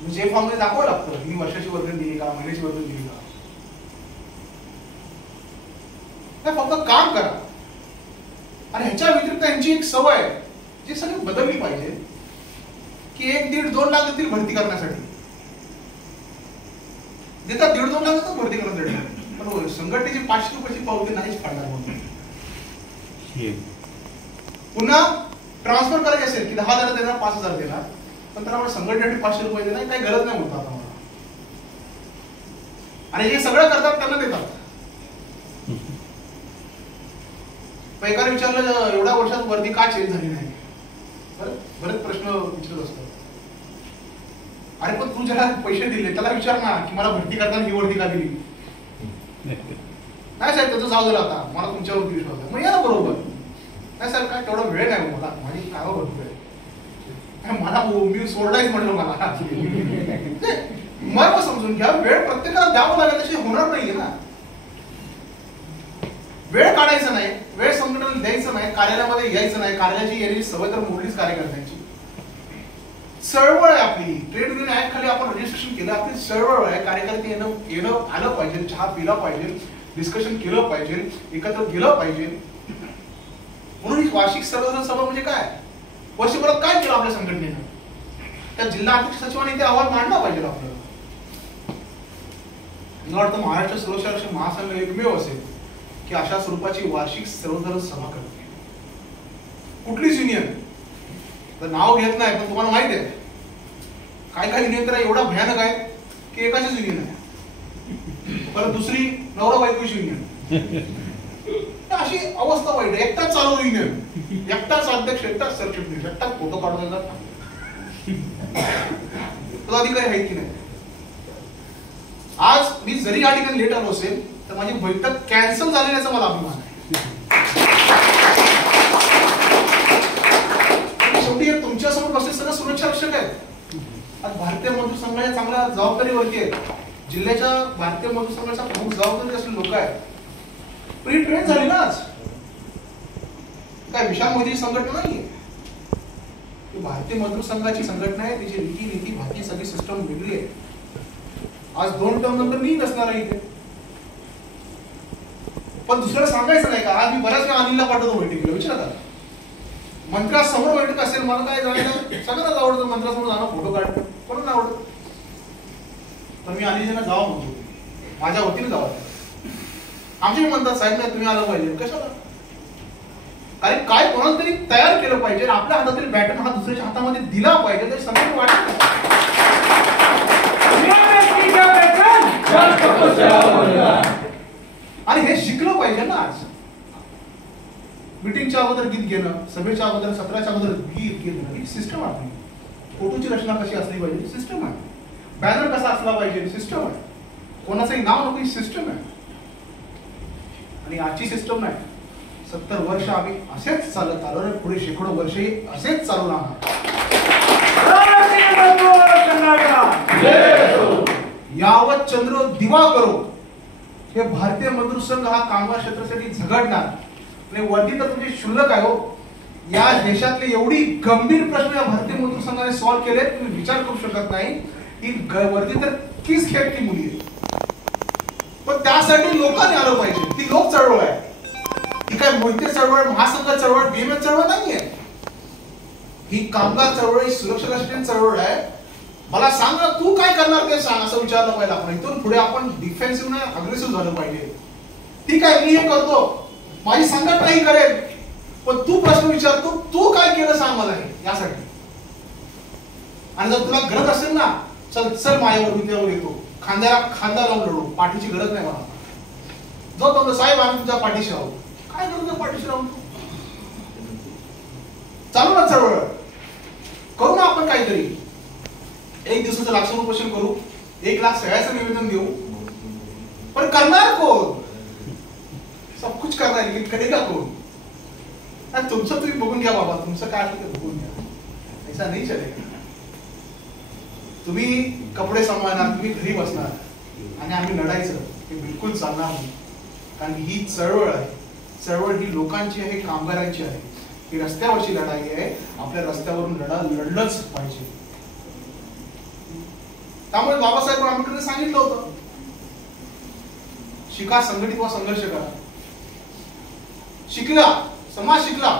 जे फॉर्म मध्ये दाखवावं लागतं, मी वर्षाची वर्गणी दिली का, महिन्याची वर्गणी दिली का. फक्त काम करा. आणि ह्याच्या व्यतिरिक्त यांची एक सवय जी सगळी बदलली पाहिजे, की 1-1.5-2 लाख देतील भरती करण्यासाठी, देतात 1.5-2 लाख भरती करण्यासाठी, पण संघटनेची 500 रुपयाची पावती नाहीच फाडणार. म्हणून पुन्हा ट्रान्सफर करायचे असेल की 10,000 देणार, 5,000 देणार, पण त्याला संघटनेसाठी 500 रुपये देणार काही गरज नाही होत आता मला. आणि हे सगळं करतात त्यांना देतात. एकाने विचारलं एवढ्या वर्षात वर्दी का चेंज झाली नाही, बरेच प्रश्न विचारत असतात. अरे पण तू ज्याला पैसे दिले त्याला विचार ना की मला भरती करताना ही वर्दी का दिली. नाही साहेब त्याचं जाऊ दिला, आता मला तुमच्यावरती विश्वास आहे, मग या ना बरोबर. नाही साहेब काय तेवढा वेळ नाही मला, माझी कामं भरपूर आहे, मला मी सोडलाच म्हटलं मला. मग समजून घ्या, वेळ प्रत्येकाला द्यावं लागेल तशी होणार नाहीये ना. वेळ काढायचा नाही, वेळ संघटनेला द्यायचं नाही, कार्यालयामध्ये यायचं नाही. कार्यालयाची येण्याची सवय तर मोडलीच कार्यकर्त्यांची. चळवळ आहे आपली, ट्रेड युनियन ऍक्ट खाली आपण रजिस्ट्रेशन केलं, आपली चळवळ आहे. कार्यकर्ते येणं आलं पाहिजे, चहा पिला पाहिजे, डिस्कशन केलं पाहिजे, एकत्र गेलं पाहिजे. म्हणून ही वार्षिक सर्वसाधारण सभा म्हणजे काय? वर्षभरात काय केलं आपल्या संघटनेनं, त्या जिल्हा अध्यक्ष सचिवांनी ते अहवाल मांडला पाहिजे आपल्याला. मला वाटतं महाराष्ट्र सुरक्षा रक्षक महासंघ एकमेव असेल की अशा स्वरूपाची वार्षिक सर्वसाधारण सभा करते. कुठलीच युनियन तर नाव घेत नाही, पण तुम्हाला माहित आहे काय काय युनियन तर एवढा भयानक आहे की एकाचीच युनियन आहे, परत दुसरी नवरा बायकोची युनियन. अशी अवस्था वाईट आहे. एकटाच चालू युनियन, एकटाच अध्यक्ष, एकटाच सरचिटणीस, एकटाच फोटो काढून येतात. पदाधिकारी आहेत की नाही? आज मी जरी या ठिकाणी लेट आलो असेल तर माझी बैठक कॅन्सल झालेल्याचा मला अभिमान आहे. शेवटी तुमच्यासमोर बसले सगळं सुरक्षा रक्षक आहेत. आज भारतीय मजदूर संघाच्या चांगल्या जबाबदारीवरती आहेत. जिल्ह्याच्या भारतीय मजदूर संघाचा प्रमुख जबाबदारी असलेले लोक आहेत. प्री ट्रेन झाली ना आज, काय विशाल मोदी संघटना नाहीये, भारतीय मजदूर संघाची संघटना आहे. तिची रीती नीती बाकी सगळी सिस्टम वेगळी आहे. आज 2 टर्म नंतर मी नसणार आहे इथे, पण दुसऱ्याला सांगायचं नाही का? आज मी बऱ्याच वेळा अनिलला पाठवतो बैठकीला, विचारा मंत्र्यासमोर बैठक असेल, मला काय जायला सगळ्यांनाच आवडतं, मंत्र्यासमोर जाणं, फोटो काढणं, कोणाला आवडतं. तर मी अनिलजींना जावं म्हणतो, माझ्या वतीने जावं. आमचे म्हणतात साहेब नाही तुम्ही आलं पाहिजे, कशाला? कारण काय कोणाला तरी तयार केलं पाहिजे, आपल्या हातातील बॅटन हा दुसऱ्याच्या हातामध्ये दिला पाहिजे, तरी समोर वाटत. आणि हे शिकलं पाहिजे ना. आज मीटिंगच्या अगोदर गीत घेणं, सभेच्या अगोदर, सत्राच्या अगोदर गीत घेणं, ही सिस्टम आहे. फोटोची रचना कशी असली पाहिजे, सिस्टम आहे. बॅनर कसा असला पाहिजे, सिस्टम आहे. कोणाचंही नाव नको, ही सिस्टम आहे. आणि आजची सिस्टम नाही. 70 वर्ष आम्ही असेच चालत आलो आणि पुढे शेकडो वर्षही असेच चालू राहणार. यावत चंद्र दिवा करो, हे भारतीय मजदूर संघ हा कामगार क्षेत्रासाठी झगडणार. आणि वरती तर तुमची शुल्लक आहे हो. या देशातले एवढी गंभीर प्रश्न या भारतीय मजदूर संघाने सॉल्व्ह केले, तुम्ही विचार करू शकत नाही. ही वरती तर 30 खेळती मुली आहे, पण त्यासाठी लोकांनी आलं पाहिजे. ती लोक चळवळ आहे. ही काय मोहिते चळवळ, महासंघ चळवळ, बीएमएस चळवळ नाहीये. ही कामगार चळवळ, ही सुरक्षा राष्ट्रीय चळवळ आहे. मला सांग ना, तू काय करणार ते सांग, असं विचारलं पाहिजे आपण. इथून पुढे आपण डिफेन्सिव्ह नाही अग्रेसिव्ह झालं पाहिजे. ठीक आहे, मी हे करतो, माझी संघटनाही करेल, पण तू प्रश्न विचारतो, तू काय केलं सांग मला हे यासाठी. आणि जर तुला गरज असेल ना, चल चल माझ्यावर, मी त्यावर येतो, खांद्याला खांदा लावून लढू. पाठीची गरज नाही मला. जो तो साहेब आम्ही तुझ्या पाठीशी आहोत. काय गरज पाठीशी राहून? चालू ना चळवळ, करू ना आपण काहीतरी. 1 दिवसाचं लाख उपोषण करू, 1 लाख सगळ्याचं निवेदन देऊ, पण करणार कोण? सब कुछ करणार, लेकिन करेगा कोण? तुमचं तुम्ही बघून घ्या बाबा, तुमचं काय असेल ते बघून घ्या. ऐसा नाही चलेगा. तुम्ही कपडे सांभाळणार, तुम्ही घरी बसणार आणि आम्ही लढायचं, हे बिलकुल चालणार नाही. कारण ही चळवळ आहे, चळवळ ही लोकांची आहे, कामगारांची आहे. ही रस्त्यावरची लढाई आहे. आपल्या रस्त्यावरून लढलंच पाहिजे. त्यामुळे बाबासाहेब आंबेडकरांनी सांगितलं होतं, शिका, संघटित व संघर्ष करा. शिकला, समाज शिकला,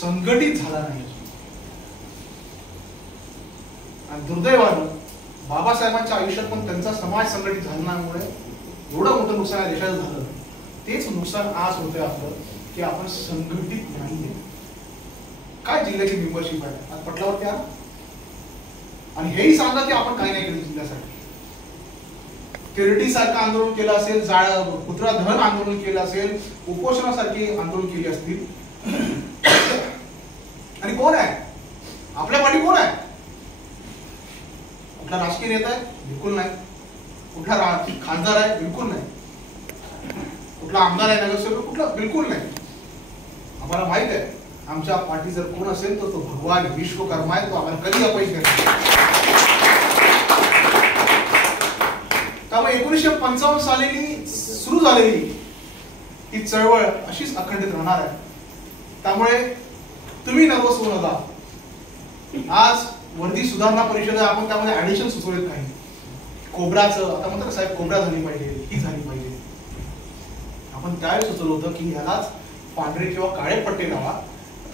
संघटित झाला नाही. आणि दुर्दैवानं बाबासाहेबांच्या आयुष्यात पण त्यांचा समाज संघटित झाल्यामुळे एवढं मोठं नुकसान या देशाचं झालं. तेच नुकसान आज होतंय आपलं, की आपण संघटित नाहीये. काय जिल्ह्याची मेंबरशिप आहे आज पटलावरती आला, आणि हेही सांगा की आपण काही नाही केलं जिल्ह्यासाठी. किरटी सारखं आंदोलन केलं असेल, कुत्रा धन आंदोलन केलं असेल, उपोषणासारखी आंदोलन केली असतील. आणि कोण आहे आपल्या पाठी? कोण आहे? कुठला राजकीय नेता आहे? बिलकुल नाही. कुठला खासदार आहे? बिलकुल नाही. कुठला आमदार आहे, नगरसेवक? कुठला? बिलकुल नाही. आम्हाला माहित आहे, आमच्या पाठी जर कोण असेल तर तो भगवान विश्वकर्मा आहे. तो आम्हाला कधी अपयश नाही. त्यामुळे 1955 साली सुरू झालेली ही चळवळ अशीच अखंडित राहणार आहे. त्यामुळे तुम्ही नर्वस होऊ नका. आज वर्दी सुधारणा परिषद आहे, आपण त्यामध्ये ऍडिशन सुचवलेत काही. कोब्राचं आता म्हणतात साहेब, कोब्रा झाली पाहिजे, ही झाली पाहिजे. आपण त्यावेळी सुचवलं होतं की ह्यालाच पांढरे किंवा काळे पट्टे लावा,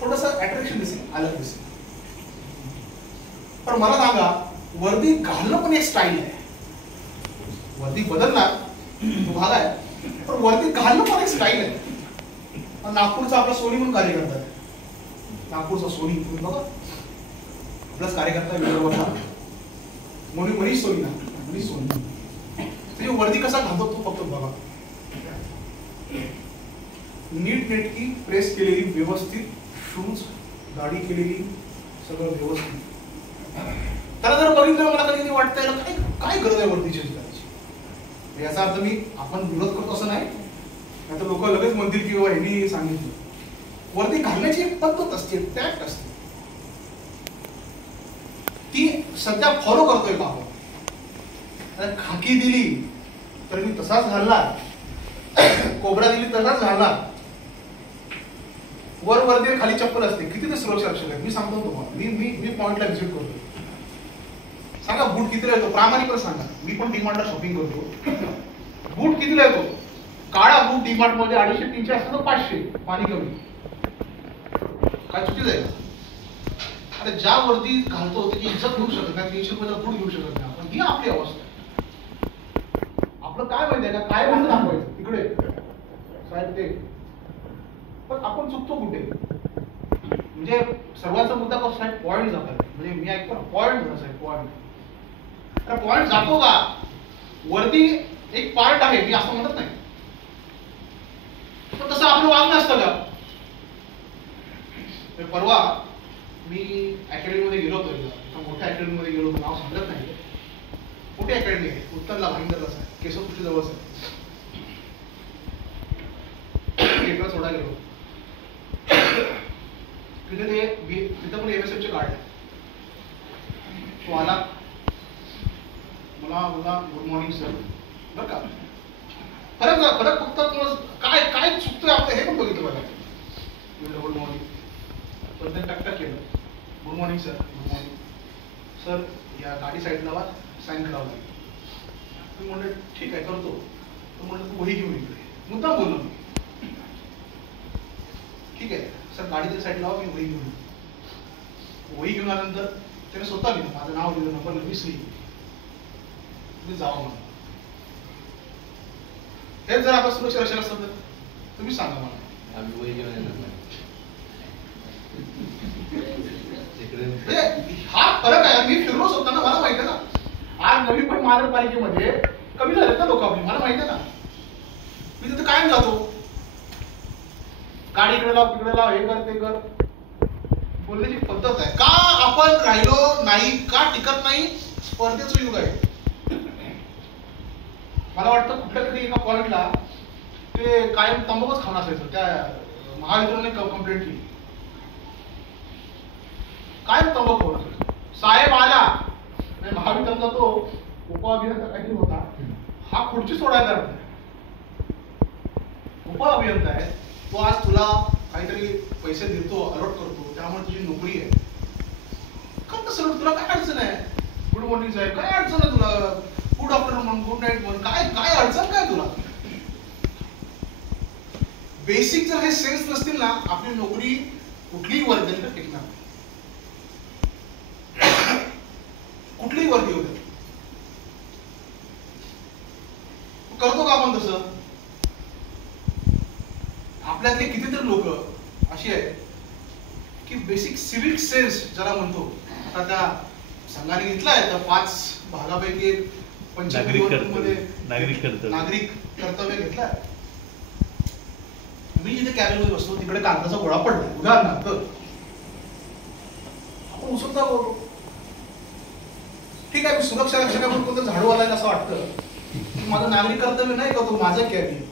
थोडस अट्रॅक्शन दिसेल, अलग दिसेल. पण मला सांगा, वर्दी घालणं पण एक स्टाईल आहे. वर्दी बदलणार तो भाग आहे, पण वर्दी घालणं पण एक स्टाईल आहे. नागपूरचा आपला सोनी म्हणून कार्यकर्ता आहे. नागपूरचा सोनी तुम्ही बघा, आपलाच कार्यकर्ता विदर्भाचा मनीष सोनी ना, मनीष सोनी. त्याची वर्दी कसा घालतो तो फक्त बघा. नीट नेटकी प्रेस केलेली, व्यवस्थित शूज, दाढी केलेली, सगळं व्यवस्थित. त्याला जर बघितलं मला कधी वाटतं काय काय गरज आहे वर्दी चेंज करायची. याचा अर्थ मी आपण विरोध करतो असं नाही, नाहीतर लोक लगेच म्हणतील की ह्यांनी सांगितलं. वर्दी घालण्याची एक पद्धत असते, टॅक्ट असते, ती सध्या फॉलो करतोय का आपण. खाकी दिली तर मी तसाच घालणार, कोबरा दिली तसाच घालणार. वर वर्दी खाली चप्पल असते. किती ते सुरक्षा रक्षक आहे मी सांगतो तुम्हाला. मी पॉइंटला व्हिजिट करतो. सांगा बूट कितीला येतो, प्रामाणिकपणे सांगा. मी पण डीमार्टला शॉपिंग करतो. बूट कितीला येतो? काळा बूट डीमार्ट मध्ये 250-300 असतो, 500 पाणी कमी. काय चुकीच आहे? आता ज्या वर्दी घालतो त्याची इज्जत घेऊ शकत नाही, 300 रुपयाचा बूट घेऊ शकत नाही आपण. ही आपली अवस्था आहे. आपलं काय माहिती आहे का, काय म्हणून दाखवायचं तिकडे साहेब ते. पण आपण चुकतो कुठे? म्हणजे सर्वांचा मुद्दा कसा आहे, पॉइंट जातात. म्हणजे मी ऐकतो ना, पॉइंट झाला साहेब, पॉइंट. पॉइंट जातो का? वर्दी एक पार्ट आहे, मी असं म्हणत नाही, पण तसं आपलं वागणं असतं का? परवा मी अकॅडमी मध्ये गेलो होतो, मोठ्या अकॅडमी मध्ये गेलो होतो, नाव सांगत नाही. मोठी अकॅडमी आहे, उत्तरला भाईंदरला आहे, केशवपुष्टी जवळच आहे. पेपर सोडा गेलो तिथे, तिथं पण एमएसएफचे कार्ड आहे. तो आला, मला बोला गुड मॉर्निंग सर. बरं का, फरक फक्त काय काय चुकतोय आपलं हे पण बघितलं बघा. गुड मॉर्निंग पण त्यांनी टकटक केलं. Good morning sir, good morning sir, या गाडी साईड लावा, साईन करावं लागेल. मी म्हणलं ठीक आहे करतो. तो म्हणलं तू वही घेऊन इकडे. मुद्दाम बोललो मी. ठीक आहे सर, गाडीच्या साईड लावा, मी वही घेऊन. वही घेऊन आल्यानंतर त्याने स्वतः लिहिलं, माझं नाव दिलं, नंबर लिहिली, सही, तुम्ही जावा म्हणून. हेच जर आपण सुरक्षा रक्षक असतं तर तुम्ही सांगा मला. आम्ही वय घेऊन येणार नाही. हा फरक आहे. मी फिरलोच होता ना, मला माहिती आहे ना. आज नवी पण महानगरपालिकेमध्ये कमी झालेत ना लोक आपली, मला माहिती आहे ना. मी तिथे कायम जातो, गाडी इकडे लाव, तिकडे लाव, हे कर, ते कर. बोलण्याची पद्धत आहे. का आपण राहिलो नाही, का टिकत नाही? स्पर्धेचं युग आहे. मला वाटतं कुठल्या तरी एका पॉइंटला ते कायम तंबाखूच खाणं असायचं. त्या महावितरणने कंप्लेंट केली, कायम तंबाखू असायचं. साहेब आला, महावितरणचा तो उपअभियंता काहीतरी होता, हा खुर्ची सोडायला उपअभियंता आहे, तो आज तुला काहीतरी पैसे देतो, अलॉट करतो, त्यामुळे तुझी नोकरी आहे. का तसं? तुला काय अडचण आहे? गुड मॉर्निंग साहेब, काय अडचण आहे तुला? गुड आफ्टरनून म्हण, गुड नाईट म्हण, काय काय अडचण काय तुला? बेसिक जर हे सेन्स नसतील ना, आपली नोकरी कुठलीही वर्दी टिकणार, कुठलीही वर्दी होते. करतो का आपण तसं? आपल्यातले कितीतरी लोक अशी आहेत की बेसिक सिव्हिक सेन्स ज्याला म्हणतो, आता त्या संघाने घेतलाय तर 5 भागापैकी नागरिक कर्तव्य घेतलाय. मी जिथे कॅबिनमध्ये बसतो तिकडे कागदाचा गोळा पडला, उदाहरणार्थ आपण उसळता बोलतो, ठीक आहे. मी सुरक्षा रक्षक म्हणून कोणतं झाडू आलाय असं वाटतं, माझं नागरिक कर्तव्य नाही का? तो माझं कॅबिन,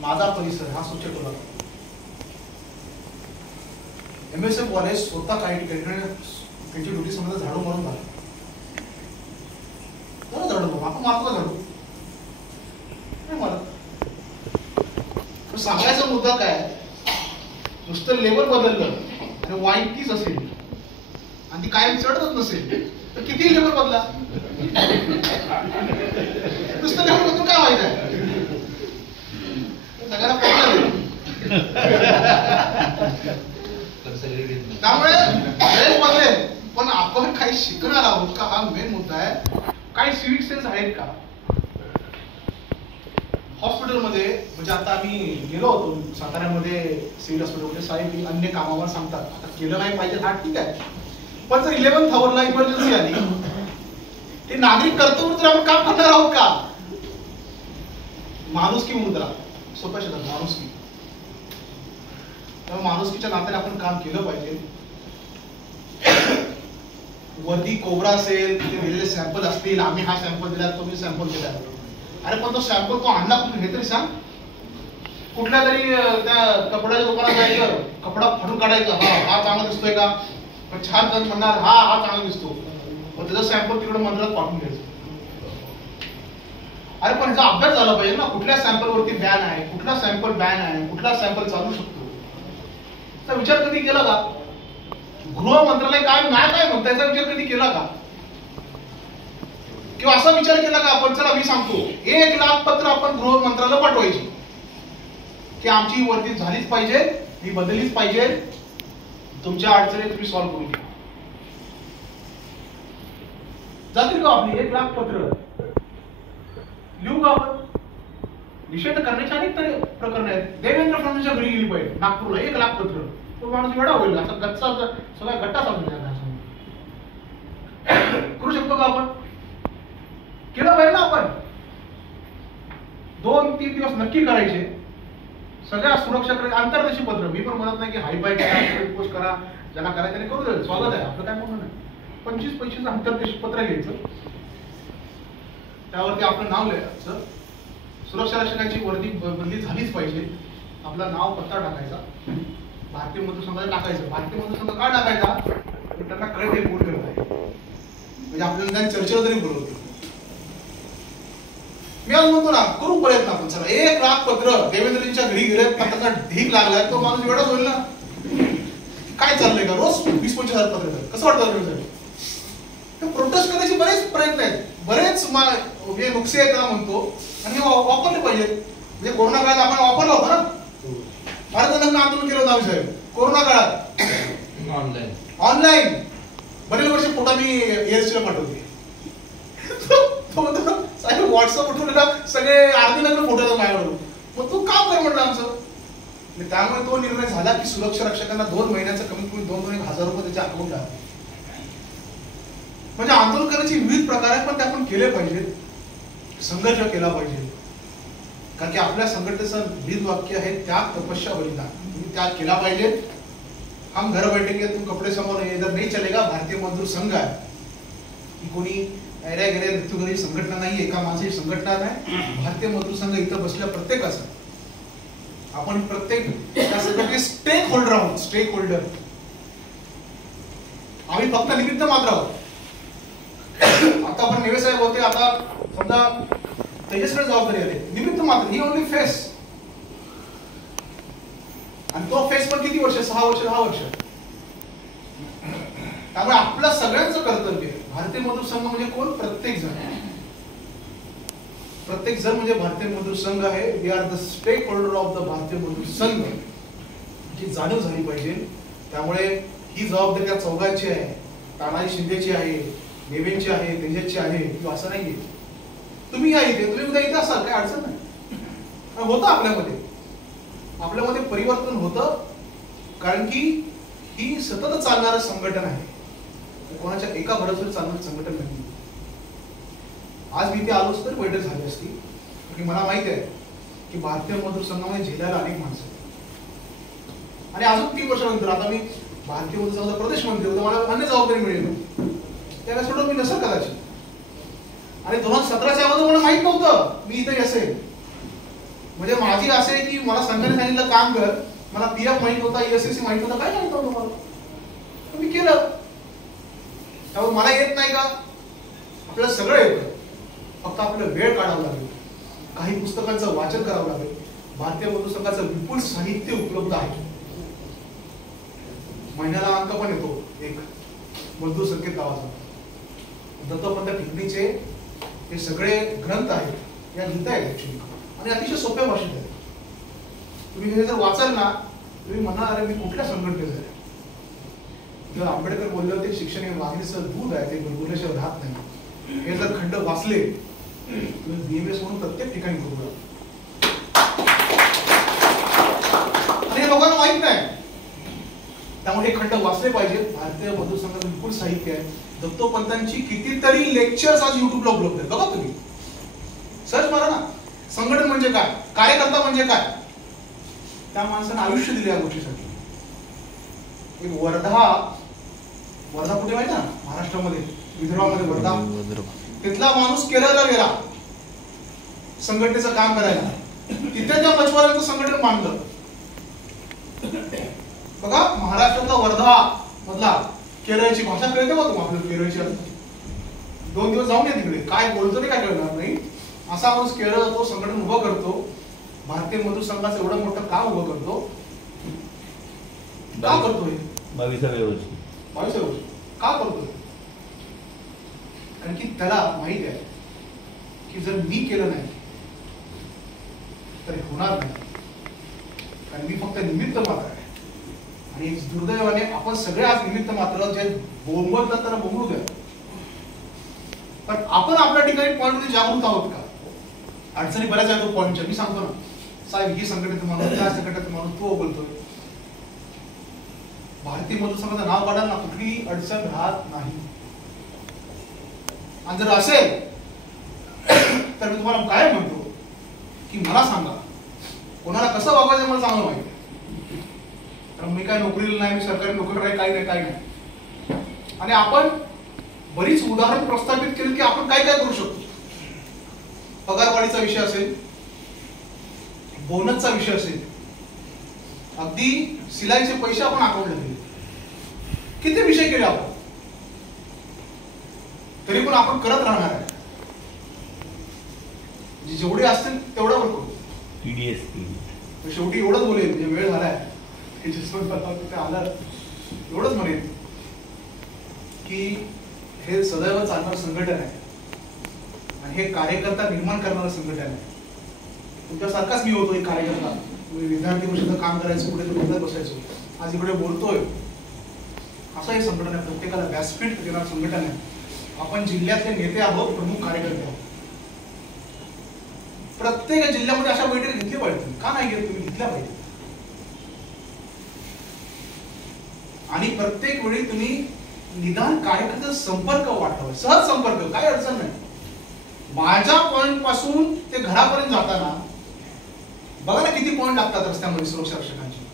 माझा परिसर हा स्वच्छ ठेवला. MSF वाले स्वतः काही ठिकाणी त्यांची ड्युटी समजा झाडू मारून झालं, झाडू आपण मारतो का? झाडू नाही मारत. सांगायचा मुद्दा काय, नुसतं लेवल बदललं आणि वाईन तीच असेल आणि ती कायम चढतच नसेल तर किती लेवल बदला, नुसतं लेवल बदलून काय माहित आहे? सगळ्यांना पडलं. त्यामुळे वेळ बदलेल, पण आपण काही शिकणार आहोत का? हा मेन मुद्दा आहे. काही सिव्हिक सेन्स आहेत का? हॉस्पिटलमध्ये म्हणजे आता आम्ही गेलो होतो साताऱ्यामध्ये सिव्हिल हॉस्पिटलमध्ये, साहेब अन्य कामावर सांगतात, आता केलं नाही पाहिजे, हा ठीक आहे, पण जर 11th आवरला इमर्जन्सी आली, ते नागरिक कर्तव्य तर आपण काम करणार आहोत का? माणुसकी मुद्रा सोप्या शब्दात माणुसकी. त्यामुळे माणुसकीच्या नात्याने आपण काम केलं पाहिजे. वरती कोबरा असेल, तिथे दिलेले सॅम्पल असतील, आम्ही हा सॅम्पल दिला, तुम्ही सॅम्पल दिला, अरे पण तो सॅम्पल तो आणला कुठून हे तरी सांग. कुठल्या तरी त्या कपड्याच्या दुकानात जायचं, कपडा फाडून काढायचा, हा चांगला दिसतोय का? पण छान जण म्हणणार हा चांगला दिसतो, पण त्याचा सॅम्पल तिकडे मंदिरात पाठवून घ्यायचं. अरे पण ह्याचा अभ्यास झाला पाहिजे ना, कुठल्या सॅम्पल वरती बॅन आहे, कुठला सॅम्पल बॅन आहे, कुठला सॅम्पल चालू शकतो, त्याचा विचार कधी केला का? गृह मंत्रालय काय म्हणतं याचा विचार कधी केला का? किंवा असा विचार केला का आपण, चला मी सांगतो 1 लाख पत्र आपण गृह मंत्रालयाला पाठवायची की आमची वर्दी झालीच पाहिजे, ही बदललीच पाहिजे, तुमच्या अडचणी तुम्ही सॉल्व्ह करून घ्या. जातील का आपली 1 लाख पत्र? लिहू का आपण? निषेध करण्याचे अनेक तरी प्रकरण आहेत. देवेंद्र फडणवीसच्या घरी गेली पाहिजे नागपूरला 1 लाख पत्र, तो माणूस वेडा होईल, असा गच्चा सगळा गट्टा समजून करू शकतो का आपण? केलं पाहिजे ना आपण. 2-3 दिवस नक्की करायचे, सगळ्या सुरक्षा आंतरदेशीय पत्र. मी पण म्हणत नाही की हायफाय करा, पोस्ट करा, ज्यांना करायचं त्याने करू दे, स्वागत आहे, आपलं काय म्हणणं नाही. 25-25 आंतरदेशीय पत्र घ्यायचं, त्यावरती आपलं नाव लिहायचं, सुरक्षा रक्षकांची वर्दी बदली झालीच पाहिजे, आपलं नाव पत्ता टाकायचा, भारतीय मतदारसंघाला टाकायचं. भारतीय मतदारसंघ का टाकायचा? त्यांना कळत एक बोर्ड करत आहे, म्हणजे आपल्याला त्यांनी चर्चेला तरी बोलवतो. मी आज म्हणतो ना, करू प्रयत्न आपण. चला 1 लाख पत्र देवेंद्रजींच्या घरी गेले, पत्राचा ढीक लागलाय, तो माणूस वेळाच होईल ना. काय चाललंय का रोज 20-25 हजार पत्र? कसं वाटतं? प्रोटेस्ट करण्याचे बरेच प्रयत्न आहेत, बरेच नुकसे आहेत त्याला म्हणतो, आणि हे वापरले पाहिजेत. म्हणजे कोरोना काळात आपण वापरला होता ना, भारत आंदोलन केलं होतं आम्ही साहेब कोरोना काळात, ऑनलाईन. बरेच वर्ष फोटा मी एअरस्टेलला पाठवते. तो म्हणतो साहेब व्हॉट्सअप उठून सगळे अर्धे नगर फोटो माझ्यावर. मग तू काम कर म्हणलं आमचं. त्यामुळे तो निर्णय झाला की सुरक्षा रक्षकांना 2 महिन्याचं कमीत कमी 2-1,000 रुपये त्याच्या अकाउंटला. म्हणजे आंदोलन करण्याचे विविध प्रकार आहेत, पण ते आपण केले पाहिजे, संघर्ष केला पाहिजे. कारण की आपल्या संघटनेचं ब्रीद वाक्य आहे त्याग तपस्या बलिदान. तुम्ही त्याग केला पाहिजे. हम घर बैठेंगे तुम कपडे समोर इधर नहीं चलेगा. भारतीय मजदूर संघ आहे की कोणी ऐऱ्या गेल्या मृत्यूघरी संघटना नाही, एका माणसाची संघटना नाही. भारतीय मजदूर संघ इथं बसल्या प्रत्येकाचं आपण प्रत्येक स्टेक होल्डर आहोत. स्टेक होल्डर आम्ही फक्त निमित्त मात्र आहोत. आता आपण नेवे साहेब होते, आता समजा तेजसकडे जबाबदारी आली, निमित्त मात्र. ही ओनली फेस. आणि तो फेस पण किती वर्ष? 6 वर्ष 10 वर्ष. त्यामुळे आपलं सगळ्यांचं कर्तव्य भारतीय मजदूर संघ म्हणजे कोण? प्रत्येक जण. प्रत्येक जण म्हणजे भारतीय मजदूर संघ आहे. We are the stakeholder of the Bharatiya Mazdoor संघ ही जाणीव झाली पाहिजे. त्यामुळे ही जबाबदारी त्या चौघांची आहे. तानाजी शिंदेची आहे, नेवेंची आहे, तेजसची आहे. किंवा असं नाहीये तुम्ही या इथे, तुम्ही उद्या इथे असाल, काही अडचण नाही. होतं आपल्यामध्ये परिवर्तन होतं. कारण की ही सतत चालणारं संघटन आहे. कोणाच्या एका भरोश्यावर चालणारं संघटन नाही. आज मी इथे आलोच तर बैठक झाली असती. कारण मला माहिती आहे की भारतीय मजदूर संघामध्ये झेलायला अनेक माणसं आहेत. आणि अजून 3 वर्षानंतर आता मी भारतीय मजदूर संघाचा प्रदेश मंत्री होतो, मला अन्य जबाबदारी मिळेल. त्याला सोडून मी नसेल कदाचित. आणि 2017च्या अगोदर मला माहित नव्हतं मी इथे असेल. म्हणजे माझी असे की मला संघाने सांगितलं काम कर. मला पीएफ माहित होता, ESSC माहित होता, काय माहित नव्हतं मला. मी केलं. त्यामुळे मला येत नाही का? आपल्याला सगळं येतं. फक्त आपल्याला वेळ काढावा लागेल, काही पुस्तकांचं वाचन करावं लागेल. भारतीय मजदूर संघाचं विपुल साहित्य उपलब्ध आहे. महिन्याला अंक पण येतो एक मजदूर संकेत नावाचा. दत्तोपंत ठिकणीचे हे सगळे ग्रंथ आहेत, या लिहिता आहेत ऍक्च्युली, आणि अतिशय सोप्या भाषेत आहेत. तुम्ही हे जर वाचाल ना, तुम्ही म्हणा अरे मी कुठल्या संघटनेत आहे. जर आंबेडकर बोलले होते शिक्षण हे वाघिणीचं दूध आहे, ते गुरगुरल्याशिवाय राहत नाही. हे जर खंड वाचले तुम्ही BMS म्हणून प्रत्येक ठिकाणी करू. आणि हे लोकांना माहित नाही. त्यामुळे हे खंड वाचले पाहिजे. भारतीय मजदूर संघाचं विपुल साहित्य आहे. दत्तोपंतांची कितीतरी लेक्चर्स आज युट्यूबला उपलब्ध आहेत. बघा तुम्ही सर्च मारा ना. संघटन म्हणजे काय, कार्यकर्ता म्हणजे काय. त्या माणसाने आयुष्य दिले या गोष्टीसाठी. एक वर्धा कुठे माहिती ना, महाराष्ट्रामध्ये विदर्भामध्ये वर्धा. तिथला माणूस केरळला गेला संघटनेचं काम करायला. तिथे त्या मछुआरांचं संघटन बांधलं. बघा महाराष्ट्रातला वर्धा मधला केरळची भाषा कळते बघ आपल्याला. केरळची 2 दिवस जाऊन ये तिकडे, काय बोलतो ते काय कळणार नाही. असा माणूस केरळ तो संघटन उभं करतो. भारतीय मजदूर संघाचं एवढं मोठं काम उभं करतो. का करतोय? 22व्या वर्षी का करतोय? कारण की त्याला माहित आहे की जर मी केलं नाही तर होणार नाही. कारण मी फक्त निमित्त मात्र आहे. आणि दुर्दैवाने आपण सगळे आज निमित्त मात्र जे बोंबलतात त्याला बोंबलू द्या. पण आपण आपल्या ठिकाणी पॉईंटमध्ये जागृत आहोत का? अडचणी बऱ्याच आहेत तो पॉईंटच्या. मी सांगतो ना साहेब, ही संघटनेचं माणूस, त्या संघटनेचं माणूस, तो बोलतोय. भारतीय मजदूर संघाचं नाव काढाल ना, कुठली अडचण राहत नाही. आणि जर असेल तर मी तुम्हाला काय म्हणतो की मला सांगा, कोणाला कसं वागायचं मला चांगलं माहिती. कारण मी काय नोकरीला नाही, मी सरकारी नोकरी नाही, काही नाही. आणि आपण बरीच उदाहरण प्रस्थापित केली की आपण काय काय करू शकतो. पगारवाढीचा विषय असेल, बोनसचा विषय असेल, अगदी सिलाईचे पैसे आपण अकाउंटला दिले. किती विषय केले आपण, तरी पण आपण करत राहणार आहे. जेवढे असतील तेवढं आपण करू. शेवटी एवढंच बोलेल, म्हणजे वेळ झालाय आलं एवढंच म्हणेल की हे सदैव चालणारं संघटन आहे आणि हे कार्यकर्ता निर्माण करणारं संघटन आहे. तुमच्यासारखाच मी होतो एक कार्यकर्ता. विद्यार्थी परिषदेचं काम करायचं, कुठे बसायचो. आज इकडे बोलतोय असं हे संघटन आहे, प्रत्येकाला व्यासपीठ देणारं संघटन आहे. आपण जिल्ह्यातले नेते आहोत, प्रमुख कार्यकर्ते आहोत. प्रत्येक जिल्ह्यामध्ये अशा बैठकी घेतली पाहिजे. का नाही घेत? तुम्ही घेतल्या पाहिजे. आणि प्रत्येक वेळी तुम्ही निदान कार्यकर्त्याचा संपर्क वाढवा, सहज संपर्क, काय अडचण नाही. माझ्या पॉइंट पासून ते घरापर्यंत जाताना बघा ना किती पॉइंट लागतात रस्त्यामध्ये सुरक्षा रक्षकांची.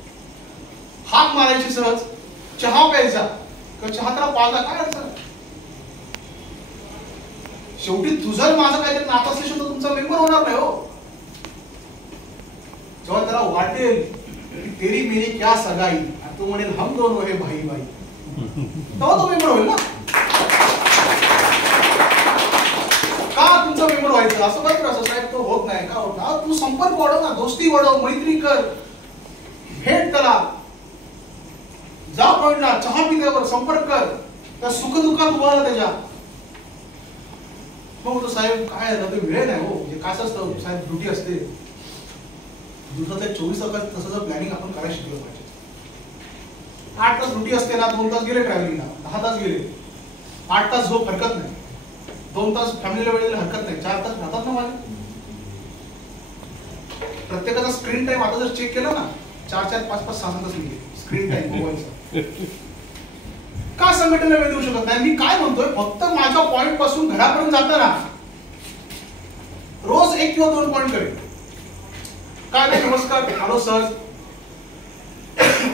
हाक मारायची सहज, चहा प्यायचा किंवा चहा त्याला पाजा, काय अडचण. शेवटी तुझं माझं काहीतरी नातं असल्याशिवाय तो तुमचा मेंबर होणार नाही हो. जेव्हा त्याला वाटेल की तेरी मेरी क्या सगाई, आणि तो म्हणेल हम दोनों है भाई भाई, तेव्हा तो मेंबर होईल ना. का तुमचा मेंबर व्हायचं असं बरं असं साहेब तो होत नाही, का होत नाही. तू संपर्क वाढव ना, दोस्ती वाढव, मैत्री कर, भेट त्याला, जा पॉइंटला, चहा पिल्यावर संपर्क कर, त्या सुखदुःखात उभा राहा त्याच्या. मग तो साहेब काय झालं ते वेळ नाही हो, म्हणजे काय असतं साहेब, ड्युटी असते दिवसातल्या 24 तास, तसं प्लॅनिंग आपण करायला शिकलं पाहिजे. 8 तास ड्युटी असते ना, 2 तास गेले ट्रॅव्हलिंगला, 10 तास गेले, 8 तास झोप हरकत नाही, 2 तास फॅमिलीला वेळ द्यायला हरकत नाही, 4 तास राहतात ना माझे. प्रत्येकाचा स्क्रीन टाइम आता जर चेक केला ना, 4-4, 5-5, 6 तास गेले स्क्रीन टाइम मोबाईलचा. का संघटनेला वेळ देऊ शकत नाही? मी काय म्हणतोय, फक्त माझ्या पॉइंट पासून घरापर्यंत जाताना रोज 1 किंवा 2 पॉइंट करेल. काय नाही, नमस्कार, हॅलो सर,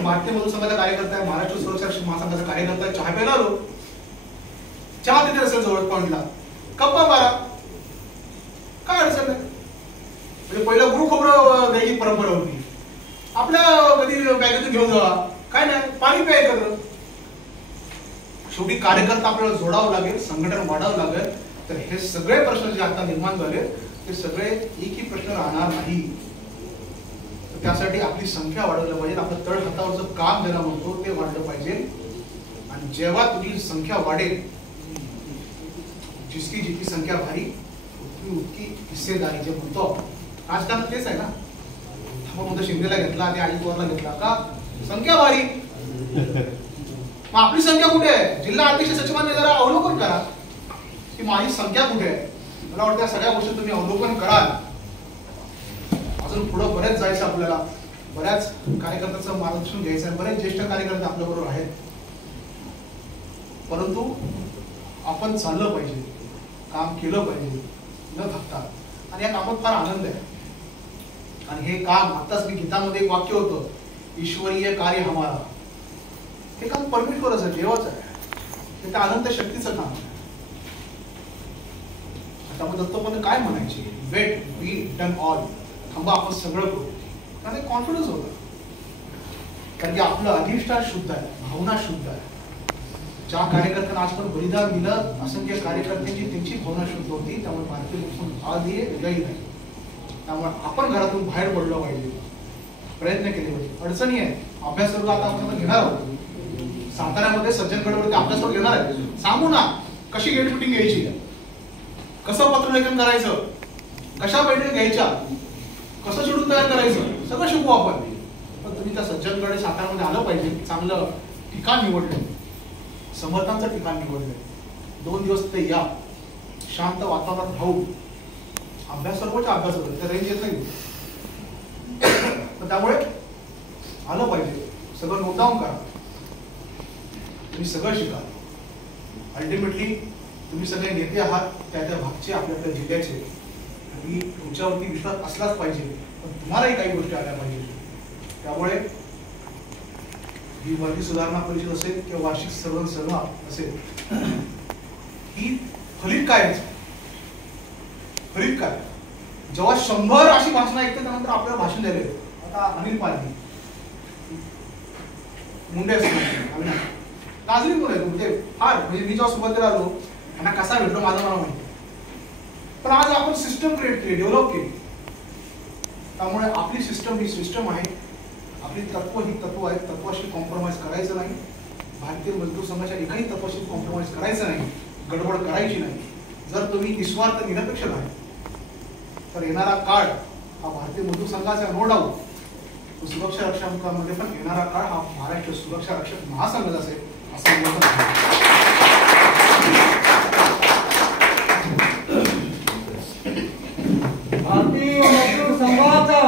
भारतीय मजूर संघाचा कार्यकर्ता आहे, महाराष्ट्र सुरक्षा रक्षक महासंघाचा कार्यकर्ता आहे, चहा प्यायला आलो, चहा तिथे असेल जवळ पॉइंटला, गप्पा मारा, काय अडचण नाही. म्हणजे पहिलं गुरु खोबरं द्यायची परंपरा होती आपल्या, कधी बॅगेतून घेऊन जावा, काय नाही, पाणी प्यायचं. शेवटी कार्यकर्ता आपल्याला जोडावं लागेल, संघटन वाढावं लागेल. तर हे सगळे प्रश्न जे आता निर्माण झाले ते सगळे एकही प्रश्न राहणार नाही. त्यासाठी आपली संख्या वाढवली पाहिजे, आपलं तळ हातावरचं काम ज्याला म्हणतो ते वाढलं पाहिजे. आणि जेव्हा तुझी संख्या वाढेल, जिसकी जितकी संख्या भारी उतकी उतकी हिस्सेदारी, जे म्हणतो राजकारण तेच आहे ना. आपण म्हणतो शिंदेला घेतला आणि अजित पवारला घेतला का, संख्या भारी. मग आपली संख्या कुठे आहे? जिल्हा अध्यक्ष सचिवांनी जरा अवलोकन करा की माझी संख्या कुठे आहे. मला वाटतं या सगळ्या गोष्टी तुम्ही अवलोकन कराल. अजून पुढे बरेच जायचं आपल्याला, बऱ्याच कार्यकर्त्यांचं मार्गदर्शन घ्यायचं आहे, बरेच ज्येष्ठ कार्यकर्ते आपल्या बरोबर आहेत. परंतु आपण चाललं पाहिजे, काम केलं पाहिजे न थकता. आणि या कामात फार आनंद आहे. आणि हे काम, आताच मी गीतामध्ये एक वाक्य होतं, ईश्वरीय कार्य हमारा. हे काम परमेश्वरच आहे, देवाचं आहे, हे त्या अनंत शक्तीचं काम आहे. त्यामुळे दत्तोपंत काय म्हणायचे, वेट वी डन ऑल, थांबा आपण सगळं करू. कारण एक कॉन्फिडन्स होता, कारण की आपलं अधिष्ठान शुद्ध आहे, भावना शुद्ध आहे. ज्या कार्यकर्त्यांना आजपर्यंत बलिदान दिलं, असंख्य कार्यकर्त्यांची त्यांची भावना शुद्ध होती. त्यामुळे भारतीय लोकसंघ आज हे वेगळी नाही. त्यामुळे आपण घरातून बाहेर पडलो पाहिजे, प्रयत्न केले पाहिजे. अडचणी आहे, अभ्यास वर्ग आता आपण घेणार आहोत. साताऱ्यामध्ये सज्जनगडवरती अभ्यास वर्ग घेणार आहे. सांगू ना कशी गेट मिटिंग घ्यायची, कसं पत्रलेखन करायचं, कशा बैठक घ्यायच्या, कसं शेड्यूल तयार करायचं, सगळं शिकू आपण. पण तुम्ही त्या सज्जनगड साताऱ्यामध्ये आलं पाहिजे. चांगलं ठिकाण निवडलं, समर्थांचं ठिकाण निवडलंय, 2 दिवस ते या, शांत वातावरणात राहू. अभ्यास सर्वच अभ्यास होतो, तर रेंज येत नाही. त्यामुळे आलं पाहिजे, सगळं नोंदवून करा. तुम्ही सगळं शिका. अल्टिमेटली तुम्ही सगळे नेते आहात, त्या त्या भागचे, आपल्या जिल्ह्याचे. आणि तुमच्यावरती विश्वास असलाच पाहिजे, पण तुम्हालाही काही गोष्टी आल्या पाहिजे. त्यामुळे ही वर्गी सुधारणा परिषद असेल किंवा वार्षिक सर्व सभा असेल, ही फलित काय, फलित काय. जेव्हा 100 अशी भाषणं ऐकतात त्यानंतर आपल्याला भाषण द्यायला येतं. आता अनिल पालवी, मुंडे असतील, नाजरी कोण आहे, म्हणजे फार, म्हणजे मी जेव्हा सुरुवातीला आलो त्यांना कसा भेटलो माझं मला माहिती. पण आज आपण सिस्टम क्रिएट केली, डेव्हलप केली. त्यामुळे आपली सिस्टम ही सिस्टम आहे, आपली तत्व ही तत्व आहेत. तत्वाशी कॉम्प्रोमाइज करायचं नाही. भारतीय मजदूर संघाच्या एकाही तत्वाशी कॉम्प्रोमाइज करायचं नाही, गडबड करायची नाही. जर तुम्ही निस्वार्थ निरपेक्ष नाही तर येणारा काळ हा भारतीय मजदूर संघाचा नो डाऊट, सुरक्षा रक्षकामध्ये पण येणारा काळ हा महाराष्ट्र सुरक्षा रक्षक महासंघाचा असेल असं मत आहे. भारतीय मजदूर संघाचा